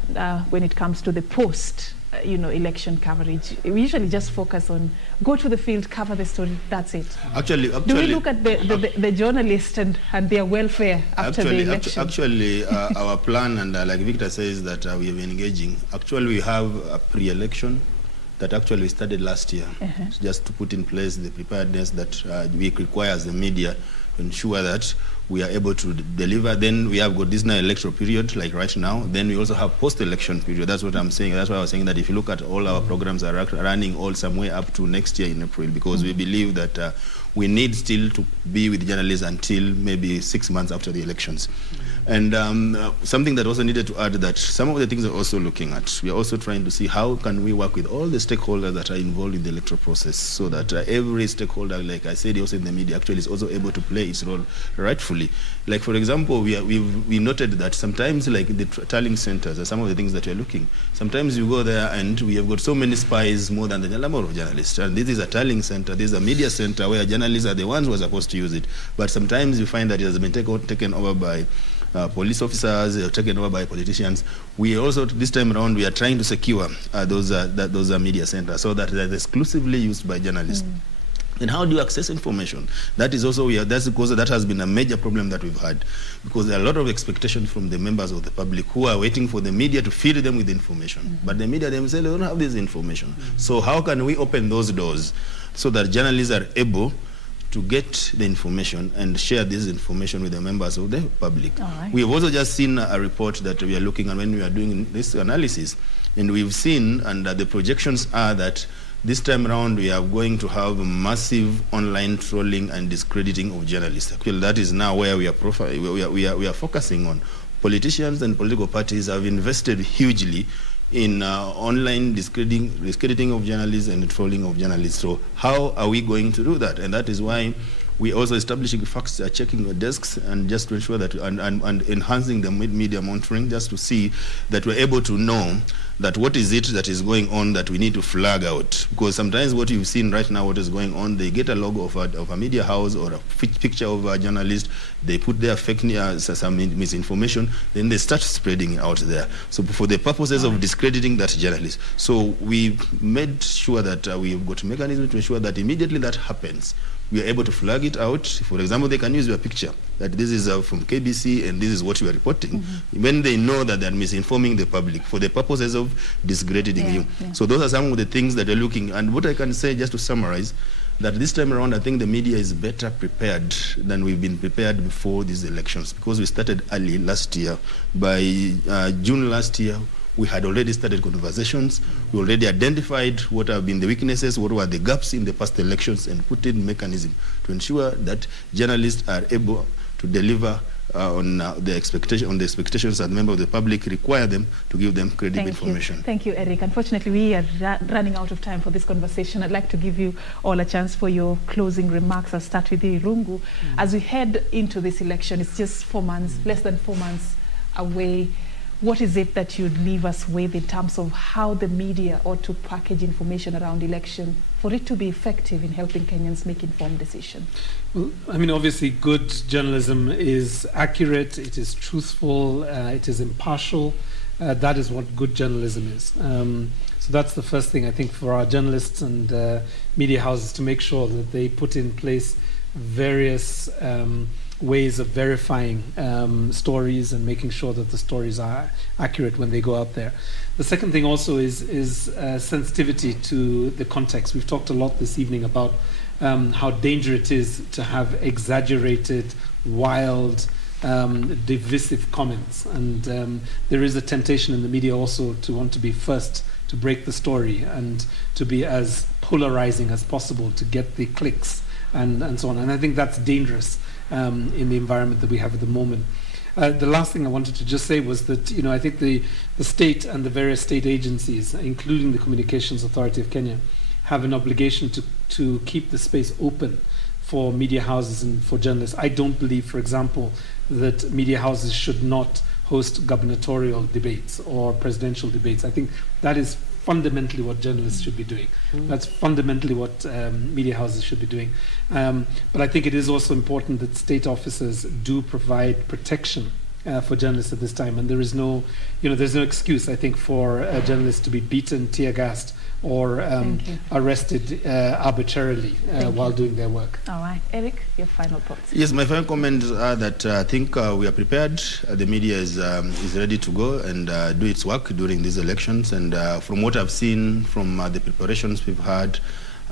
when it comes to the post election coverage? We usually just focus on go to the field, cover the story, that's it. Actually, do we look at the journalists and their welfare after the election? Actually, our plan, and like Victor says, that we have been engaging. Actually, we have a pre-election that actually we started last year, just to put in place the preparedness that we require as the media to ensure that we are able to deliver. Then we have got this now electoral period, like right now. Then we also have post-election period. That's what I'm saying. That's why I was saying that if you look at all our programs are running all somewhere up to next year in April, because we believe that we need still to be with journalists until maybe 6 months after the elections. And something that also needed to add, that some of the things we're also looking at, we are also trying to see how can we work with all the stakeholders that are involved in the electoral process, so that every stakeholder, like I said, also in the media, actually is also able to play its role rightfully. Like, for example, we noted that sometimes, like the tallying centers are some of the things that we're looking. Sometimes you go there and we have got so many spies, more than the number of journalists. And this is a tallying center, this is a media center where journalists are the ones who are supposed to use it. But sometimes you find that it has been taken over by police officers, taken over by politicians. We also, this time around, we are trying to secure those media centers so that they're exclusively used by journalists. And how do you access information? That is also, that's because that has been a major problem that we've had, because there are a lot of expectations from the members of the public who are waiting for the media to feed them with information. But the media themselves don't have this information. So how can we open those doors so that journalists are able to get the information and share this information with the members of the public? We have also just seen a report that we are looking at when we are doing this analysis, and we've seen, and the projections are that this time around we are going to have massive online trolling and discrediting of journalists. Actually, that is now where we are focusing on. Politicians and political parties have invested hugely in online discrediting of journalists and trolling of journalists. So how are we going to do that? And that is why We're also establishing fact-checking desks, and just to ensure that, and enhancing the media monitoring, just to see that we're able to know that what is it that is going on that we need to flag out. Because sometimes what you've seen right now, what is going on, they get a logo of a media house or a picture of a journalist, they put their fake news, some misinformation, then they start spreading it out there. So for the purposes of discrediting that journalist. So we've made sure that we've got mechanisms to ensure that immediately that happens, we are able to flag it out. For example, they can use your picture, that this is from KBC and this is what you are reporting. When they know that they're misinforming the public for the purposes of discrediting you. So those are some of the things that we're looking. And what I can say, just to summarize, that this time around, I think the media is better prepared than we've been prepared before these elections, because we started early last year. By June last year, we had already started conversations. We already identified what have been the weaknesses, what were the gaps in the past elections, and put in mechanism to ensure that journalists are able to deliver on the expectations that members of the public require them to give them credible information. Thank you, Eric. Unfortunately, we are running out of time for this conversation. I'd like to give you all a chance for your closing remarks. I'll start with you, Irungu. As we head into this election, it's just 4 months, less than 4 months away. What is it that you'd leave us with in terms of how the media ought to package information around election for it to be effective in helping Kenyans make informed decisions? Well, I mean, obviously, good journalism is accurate, it is truthful, it is impartial. That is what good journalism is. So that's the first thing, I think, for our journalists and media houses, to make sure that they put in place various ways of verifying stories and making sure that the stories are accurate when they go out there. The second thing also is sensitivity to the context. We've talked a lot this evening about how dangerous it is to have exaggerated, wild, divisive comments. And there is a temptation in the media also to want to be first to break the story and to be as polarizing as possible to get the clicks and so on. And I think that's dangerous in the environment that we have at the moment. The last thing I wanted to just say was that, I think the state and the various state agencies, including the Communications Authority of Kenya, have an obligation to keep the space open for media houses and for journalists. I don't believe, for example, that media houses should not host gubernatorial debates or presidential debates. I think that is fundamentally what journalists should be doing. That's fundamentally what media houses should be doing. But I think it is also important that state officers do provide protection for journalists at this time. And there is no, there's no excuse, I think, for journalists to be beaten, tear-gassed, or arrested arbitrarily while doing their work. All right. Eric, your final thoughts. Yes, my final comments are that I think we are prepared. The media is ready to go and do its work during these elections. And from what I've seen from the preparations we've had,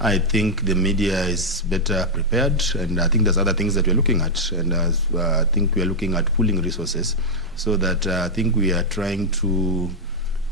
I think the media is better prepared. And I think there's other things that we're looking at. And I think we are looking at pooling resources so that I think we are trying to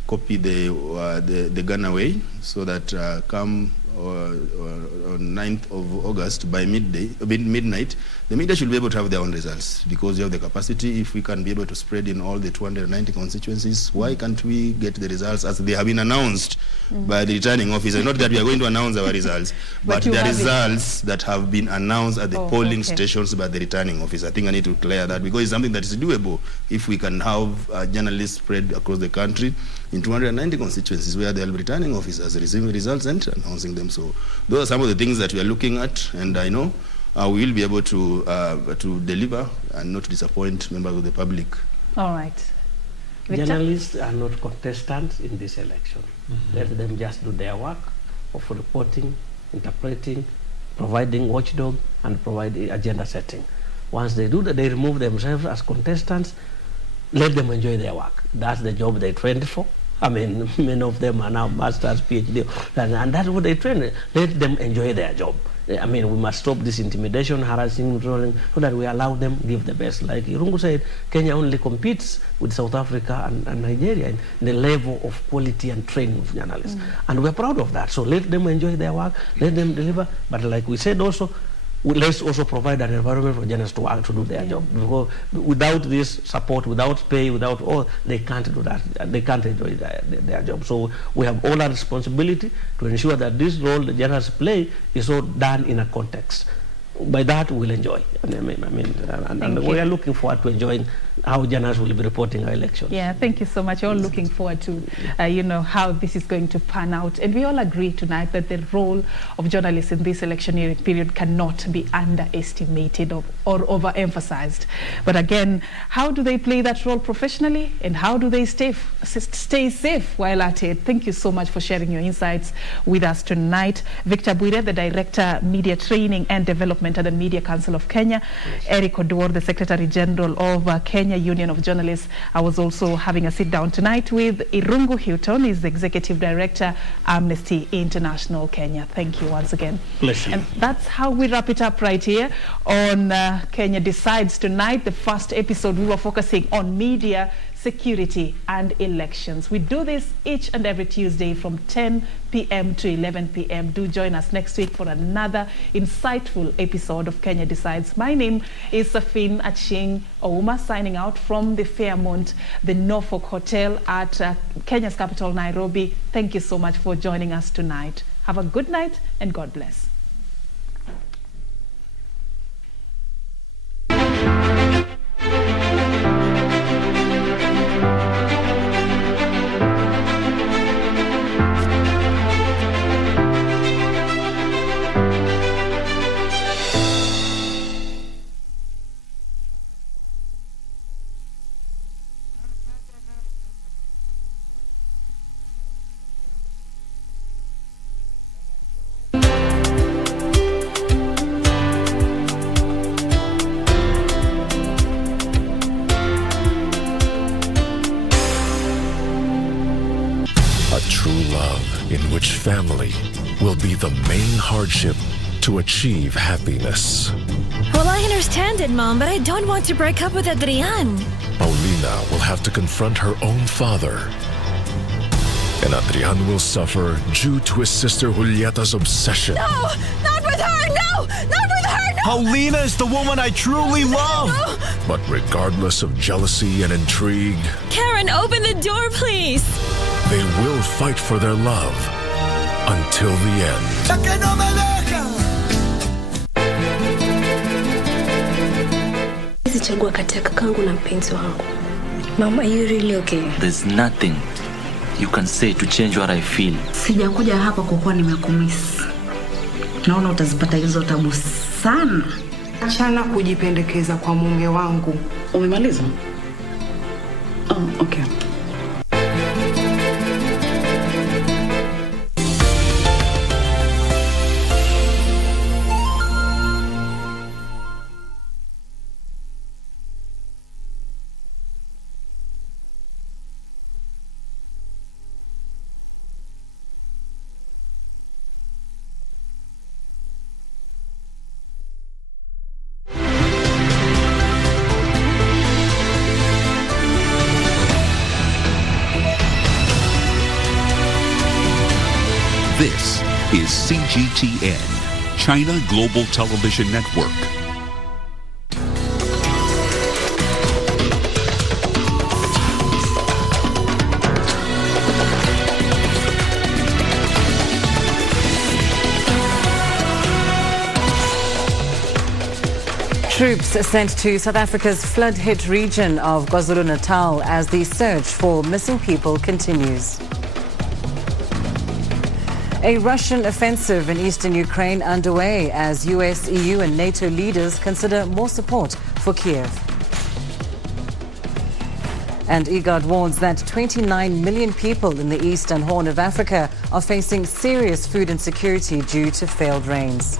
copy the Ghana way, so that come on 9th of August by midnight, the media should be able to have their own results, because you have the capacity. If we can be able to spread in all the 290 constituencies, why can't we get the results as they have been announced by the returning officer? Not that we are going to announce our results, but the results that have been announced at the polling stations by the returning officer. I think I need to clear that, because it's something that is doable if we can have journalists spread across the country in 290 constituencies where there are returning officers receiving results and announcing them. So those are some of the things that we are looking at, and I know we will be able to deliver and not disappoint members of the public. All right. Victor? Journalists are not contestants in this election. Let them just do their work of reporting, interpreting, providing watchdog, and providing agenda setting. Once they do that, they remove themselves as contestants. Let them enjoy their work. That's the job they trained for. I mean, many of them are now masters, PhD, and that's what they train. Let them enjoy their job. I mean, we must stop this intimidation, harassing, trolling, so that we allow them give the best. Like Irungu said, Kenya only competes with South Africa and Nigeria in the level of quality and training of journalists. And we're proud of that. So let them enjoy their work, let them deliver. But like we said also, let's also provide an environment for journalists to work, to do their job. Because without this support, without pay, without all, they can't do that. They can't enjoy their job. So we have all our responsibility to ensure that this role the journalists play is all done in a context. by that we'll enjoy. And we are looking forward to enjoying how journalists will be reporting our elections. Yeah, thank you so much. We're all looking forward to, how this is going to pan out. And we all agree tonight that the role of journalists in this electioneering period cannot be underestimated or overemphasized. But again, how do they play that role professionally, and how do they stay safe while at it? Thank you so much for sharing your insights with us tonight. Victor Bwire, the Director, Media Training and Development at the Media Council of Kenya. Eric Oduor, the Secretary General of Kenya Union of Journalists. I was also having a sit down tonight with Irungu Hilton, is the Executive Director, Amnesty International Kenya. Thank you once again. Bless you. And that's how we wrap it up right here on Kenya Decides tonight. The first episode, we were focusing on media, security and elections. We do this each and every Tuesday from 10 p.m. to 11 p.m. Do join us next week for another insightful episode of Kenya Decides. My name is Safin Aching Ouma, signing out from the Fairmont, the Norfolk Hotel at Kenya's capital, Nairobi. Thank you so much for joining us tonight. Have a good night and God bless. Family will be the main hardship to achieve happiness. Well, I understand it, Mom, but I don't want to break up with Adrian. Paulina will have to confront her own father. And Adrian will suffer due to his sister Julieta's obsession. No! Not with her! No! Not with her! No! Paulina is the woman I truly love! No! But regardless of jealousy and intrigue, Karen, open the door, please! They will fight for their love. Until the end. Sichagua kati ya kakangu na mpenzi wangu. Mom, are you really okay? There's nothing you can say to change what I feel. Sijakuja hapa kwa kuwa nimekumisi. Naona utazipata hizo tabu sana. Achana kujipendekeza kwa mume wangu. Umemaliza? Oh, okay. This is CGTN, China Global Television Network. Troops sent to South Africa's flood-hit region of KwaZulu-Natal as the search for missing people continues. A Russian offensive in eastern Ukraine underway as US, EU and NATO leaders consider more support for Kiev. And IGAD warns that 29 million people in the Eastern Horn of Africa are facing serious food insecurity due to failed rains.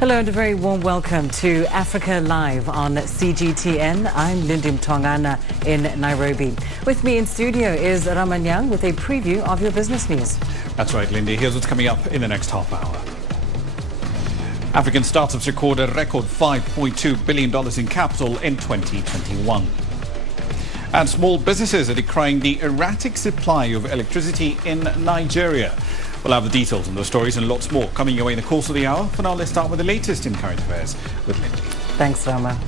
Hello and a very warm welcome to Africa Live on CGTN. I'm Lindy Mtongana in Nairobi. With me in studio is Raman Young with a preview of your business news. That's right, Lindy. Here's what's coming up in the next half hour. African startups record a record $5.2 billion in capital in 2021. And small businesses are decrying the erratic supply of electricity in Nigeria. We'll have the details on those stories and lots more coming your way in the course of the hour. For now, let's start with the latest in current affairs with Lindy. Thanks, Rama.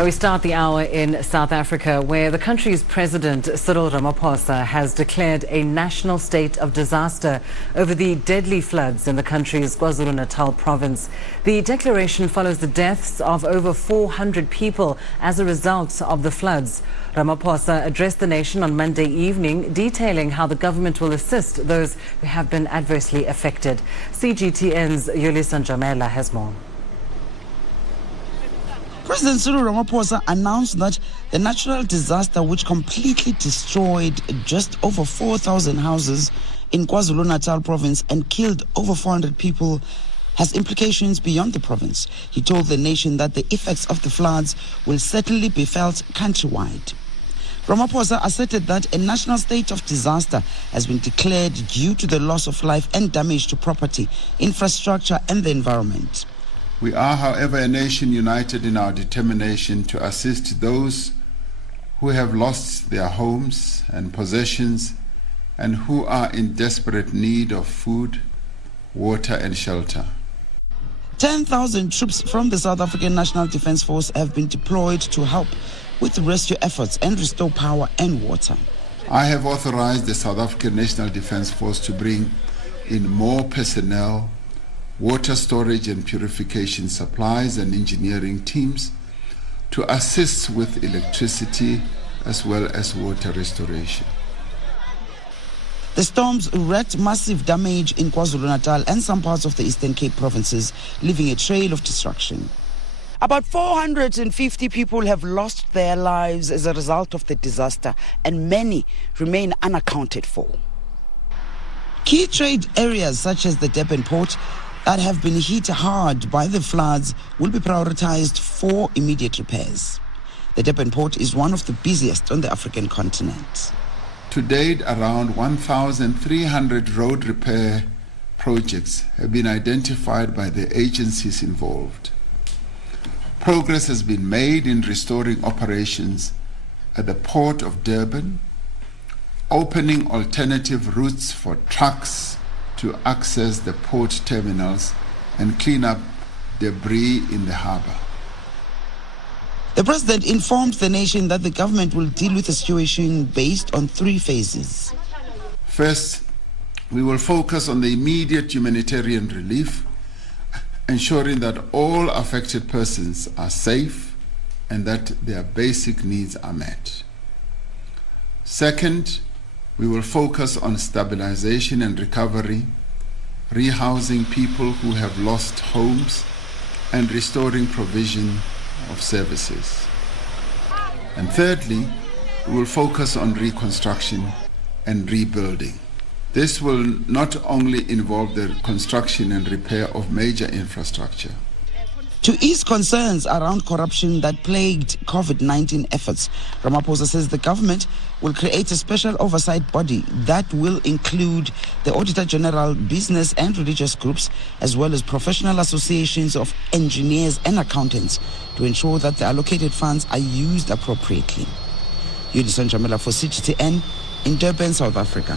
We start the hour in South Africa, where the country's president, Cyril Ramaphosa, has declared a national state of disaster over the deadly floods in the country's KwaZulu-Natal province. The declaration follows the deaths of over 400 people as a result of the floods. Ramaphosa addressed the nation on Monday evening, detailing how the government will assist those who have been adversely affected. CGTN's Yolisa Njamela has more. President Cyril Ramaphosa announced that the natural disaster which completely destroyed just over 4,000 houses in KwaZulu-Natal province and killed over 400 people has implications beyond the province. He told the nation that the effects of the floods will certainly be felt countrywide. Ramaphosa asserted that a national state of disaster has been declared due to the loss of life and damage to property, infrastructure and the environment. We are, however, a nation united in our determination to assist those who have lost their homes and possessions and who are in desperate need of food, water and shelter. 10,000 troops from the South African National Defence Force have been deployed to help with rescue efforts and restore power and water. I have authorized the South African National Defence Force to bring in more personnel, water storage and purification supplies and engineering teams to assist with electricity as well as water restoration. The storms wreaked massive damage in KwaZulu-Natal and some parts of the Eastern Cape provinces, leaving a trail of destruction. About 450 people have lost their lives as a result of the disaster, and many remain unaccounted for. Key trade areas such as the Durban port that have been hit hard by the floods will be prioritized for immediate repairs. The Durban port is one of the busiest on the African continent. To date, around 1,300 road repair projects have been identified by the agencies involved. Progress has been made in restoring operations at the port of Durban, opening alternative routes for trucks to access the port terminals and clean up debris in the harbor. The president informed the nation that the government will deal with the situation based on 3 phases. First, we will focus on the immediate humanitarian relief, ensuring that all affected persons are safe and that their basic needs are met. Second, we will focus on stabilization and recovery, rehousing people who have lost homes, and restoring provision of services. And thirdly, we will focus on reconstruction and rebuilding. This will not only involve the construction and repair of major infrastructure. To ease concerns around corruption that plagued COVID-19 efforts, Ramaphosa says the government will create a special oversight body that will include the Auditor General, business and religious groups, as well as professional associations of engineers and accountants to ensure that the allocated funds are used appropriately. Yolisa Njamela for CGTN in Durban, South Africa.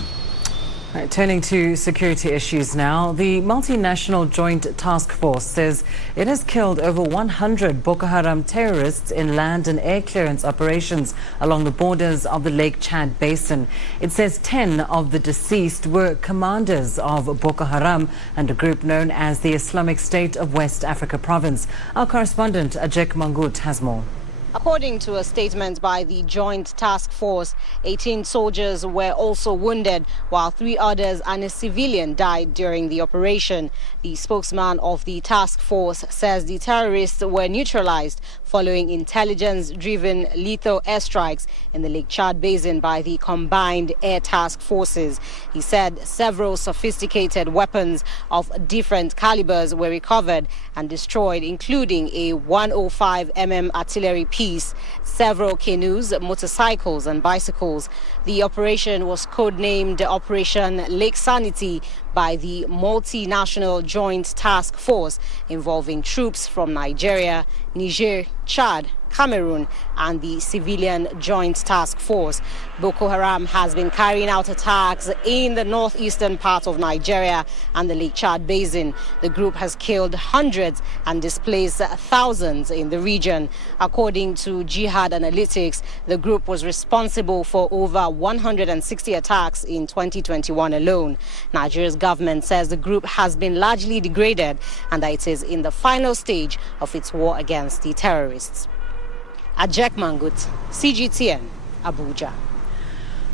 Right, turning to security issues now, the multinational joint task force says it has killed over 100 Boko Haram terrorists in land and air clearance operations along the borders of the Lake Chad Basin. It says 10 of the deceased were commanders of Boko Haram and a group known as the Islamic State of West Africa Province. Our correspondent Ajek Mangut has more. According to a statement by the Joint Task Force, 18 soldiers were also wounded, while 3 others and a civilian died during the operation. The spokesman of the task force says the terrorists were neutralized following intelligence-driven lethal airstrikes in the Lake Chad Basin by the combined air task forces. He said several sophisticated weapons of different calibers were recovered and destroyed, including a 105mm artillery piece, several canoes, motorcycles and bicycles. The operation was codenamed Operation Lake Sanity by the multinational joint task force involving troops from Nigeria, Niger, Chad, Cameroon and the civilian joint task force. Boko Haram has been carrying out attacks in the northeastern part of Nigeria and the Lake Chad Basin. The group has killed hundreds and displaced thousands in the region. According to Jihad Analytics, the group was responsible for over 160 attacks in 2021 alone. Nigeria's government says the group has been largely degraded and that it is in the final stage of its war against the terrorists. Ajek Mangut, CGTN, Abuja.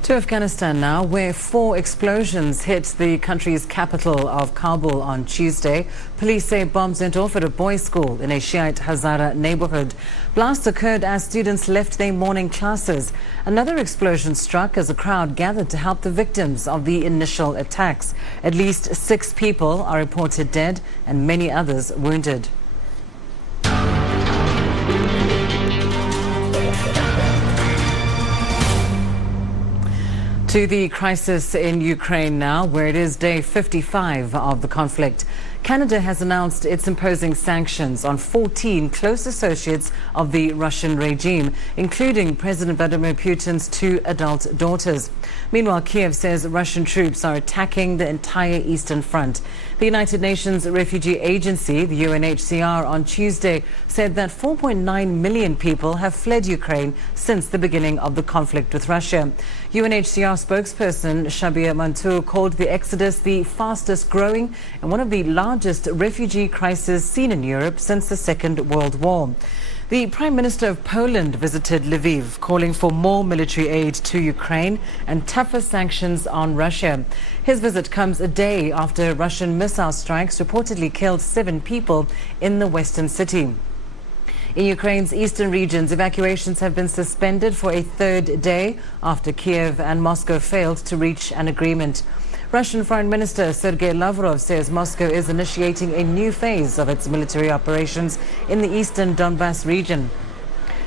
To Afghanistan now, where 4 explosions hit the country's capital of Kabul on Tuesday. Police say bombs went off at a boys' school in a Shiite Hazara neighborhood. Blasts occurred as students left their morning classes. Another explosion struck as a crowd gathered to help the victims of the initial attacks. At least 6 people are reported dead and many others wounded. To the crisis in Ukraine now, where it is day 55 of the conflict. Canada has announced it's imposing sanctions on 14 close associates of the Russian regime, including President Vladimir Putin's 2 adult daughters. Meanwhile, Kiev says Russian troops are attacking the entire eastern front. The United Nations Refugee Agency, the UNHCR, on Tuesday said that 4.9 million people have fled Ukraine since the beginning of the conflict with Russia. UNHCR spokesperson Shabir Mantour called the exodus the fastest growing and one of the largest refugee crises seen in Europe since the Second World War. The Prime Minister of Poland visited Lviv, calling for more military aid to Ukraine and tougher sanctions on Russia. His visit comes a day after Russian missile strikes reportedly killed 7 people in the western city. In Ukraine's eastern regions, evacuations have been suspended for a 3rd day after Kiev and Moscow failed to reach an agreement. Russian Foreign Minister Sergei Lavrov says Moscow is initiating a new phase of its military operations in the eastern Donbas region.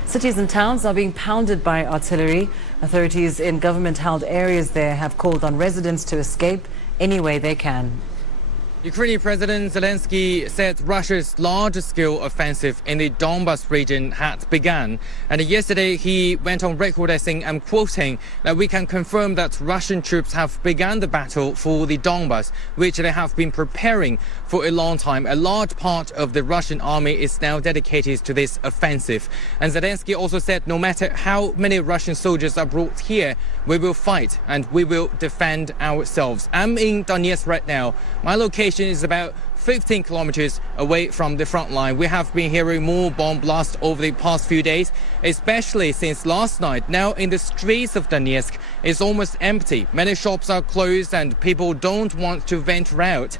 Cities and towns are being pounded by artillery. Authorities in government-held areas there have called on residents to escape any way they can. Ukrainian President Zelensky said Russia's large-scale offensive in the Donbas region had begun. And yesterday he went on record as saying, I'm quoting, that we can confirm that Russian troops have begun the battle for the Donbas, which they have been preparing for a long time. A large part of the Russian army is now dedicated to this offensive. And Zelensky also said no matter how many Russian soldiers are brought here, we will fight and we will defend ourselves. I'm in Donetsk right now. My location is about 15 kilometers away from the front line. We have been hearing more bomb blasts over the past few days, especially since last night. Now in the streets of Donetsk, it's almost empty. Many shops are closed and people don't want to venture out.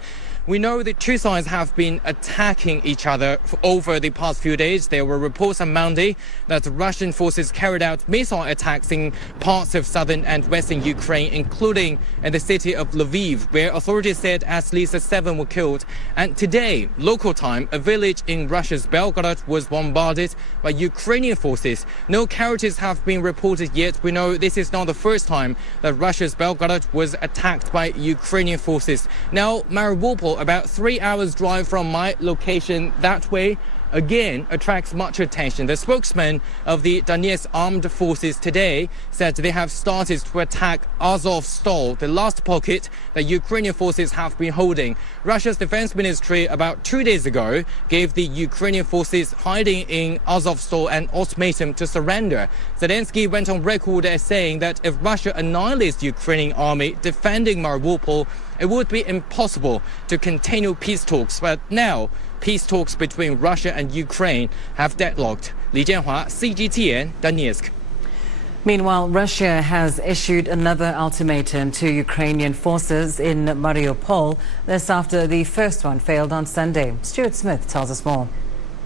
We know the two sides have been attacking each other over the past few days. There were reports on Monday that Russian forces carried out missile attacks in parts of southern and western Ukraine, including in the city of Lviv, where authorities said at least 7 were killed. And today, local time, a village in Russia's Belgorod was bombarded by Ukrainian forces. No casualties have been reported yet. We know this is not the first time that Russia's Belgorod was attacked by Ukrainian forces. Now, Mariupol, about 3 hours drive from my location that way, again attracts much attention. The spokesman of the Donetsk Armed Forces today said they have started to attack Azovstal, the last pocket that Ukrainian forces have been holding. Russia's defense ministry about 2 days ago gave the Ukrainian forces hiding in Azovstal an ultimatum to surrender. Zelensky went on record as saying that if Russia annihilates the Ukrainian army defending Mariupol, it would be impossible to continue peace talks. But now, peace talks between Russia and Ukraine have deadlocked. Li Jianhua, CGTN, Donetsk. Meanwhile, Russia has issued another ultimatum to Ukrainian forces in Mariupol. This after the first one failed on Sunday. Stuart Smith tells us more.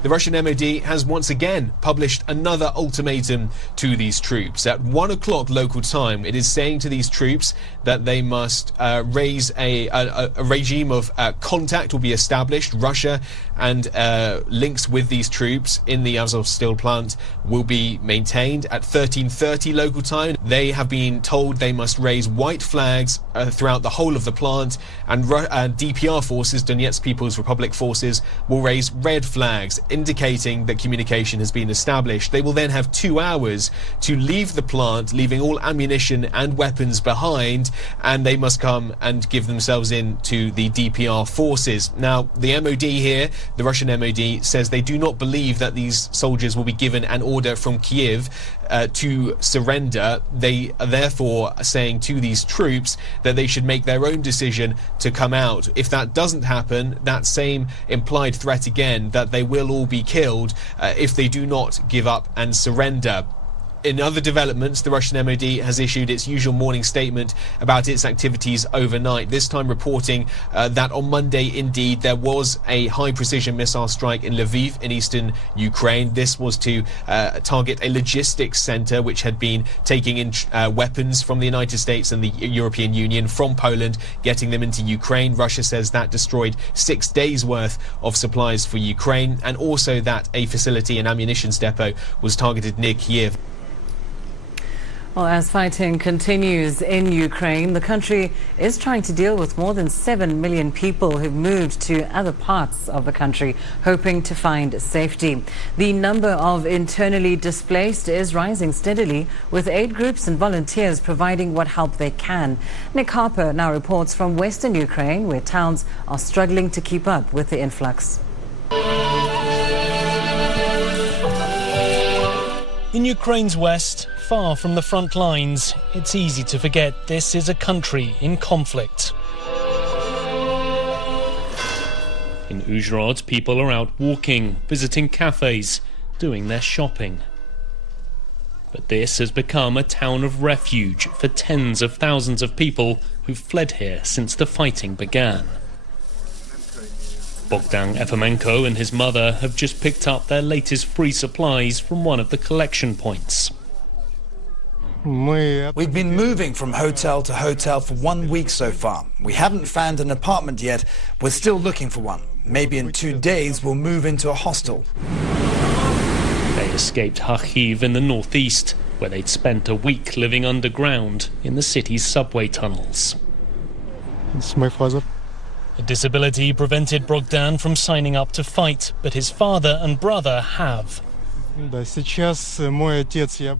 the Russian MOD has once again published another ultimatum to these troops. At 1 o'clock local time, it is saying to these troops that they must raise a regime of contact will be established. Russia and links with these troops in the Azov steel plant will be maintained. At 13:30 local time, they have been told they must raise white flags throughout the whole of the plant, and DPR forces, Donetsk People's Republic forces, will raise red flags, indicating that communication has been established. They will then have 2 hours to leave the plant, leaving all ammunition and weapons behind, and they must come and give themselves in to the DPR forces. Now, the MOD here, the Russian MOD, says they do not believe that these soldiers will be given an order from Kiev to surrender. They are therefore saying to these troops that they should make their own decision to come out. If that doesn't happen, that same implied threat again, that they will all be killed if they do not give up and surrender. In other developments, the Russian MOD has issued its usual morning statement about its activities overnight, this time reporting that on Monday, indeed, there was a high-precision missile strike in Lviv in eastern Ukraine. This was to target a logistics center which had been taking in weapons from the United States and the European Union from Poland, getting them into Ukraine. Russia says that destroyed 6 days' worth of supplies for Ukraine, and also that a facility, an ammunitions depot, was targeted near Kiev. Well, as fighting continues in Ukraine, the country is trying to deal with more than 7 million people who've moved to other parts of the country, hoping to find safety. The number of internally displaced is rising steadily, with aid groups and volunteers providing what help they can. Nick Harper now reports from western Ukraine, where towns are struggling to keep up with the influx. In Ukraine's west, far from the front lines, it's easy to forget this is a country in conflict. In Uzhhorod, people are out walking, visiting cafes, doing their shopping. But this has become a town of refuge for tens of thousands of people who've fled here since the fighting began. Bogdan Epimenko and his mother have just picked up their latest free supplies from one of the collection points. We've been moving from hotel to hotel for 1 week so far. We haven't found an apartment yet. We're still looking for one. Maybe in 2 days we'll move into a hostel. They escaped Kharkiv in the northeast, where they'd spent a week living underground in the city's subway tunnels. It's my father. A disability prevented Bogdan from signing up to fight, but his father and brother have.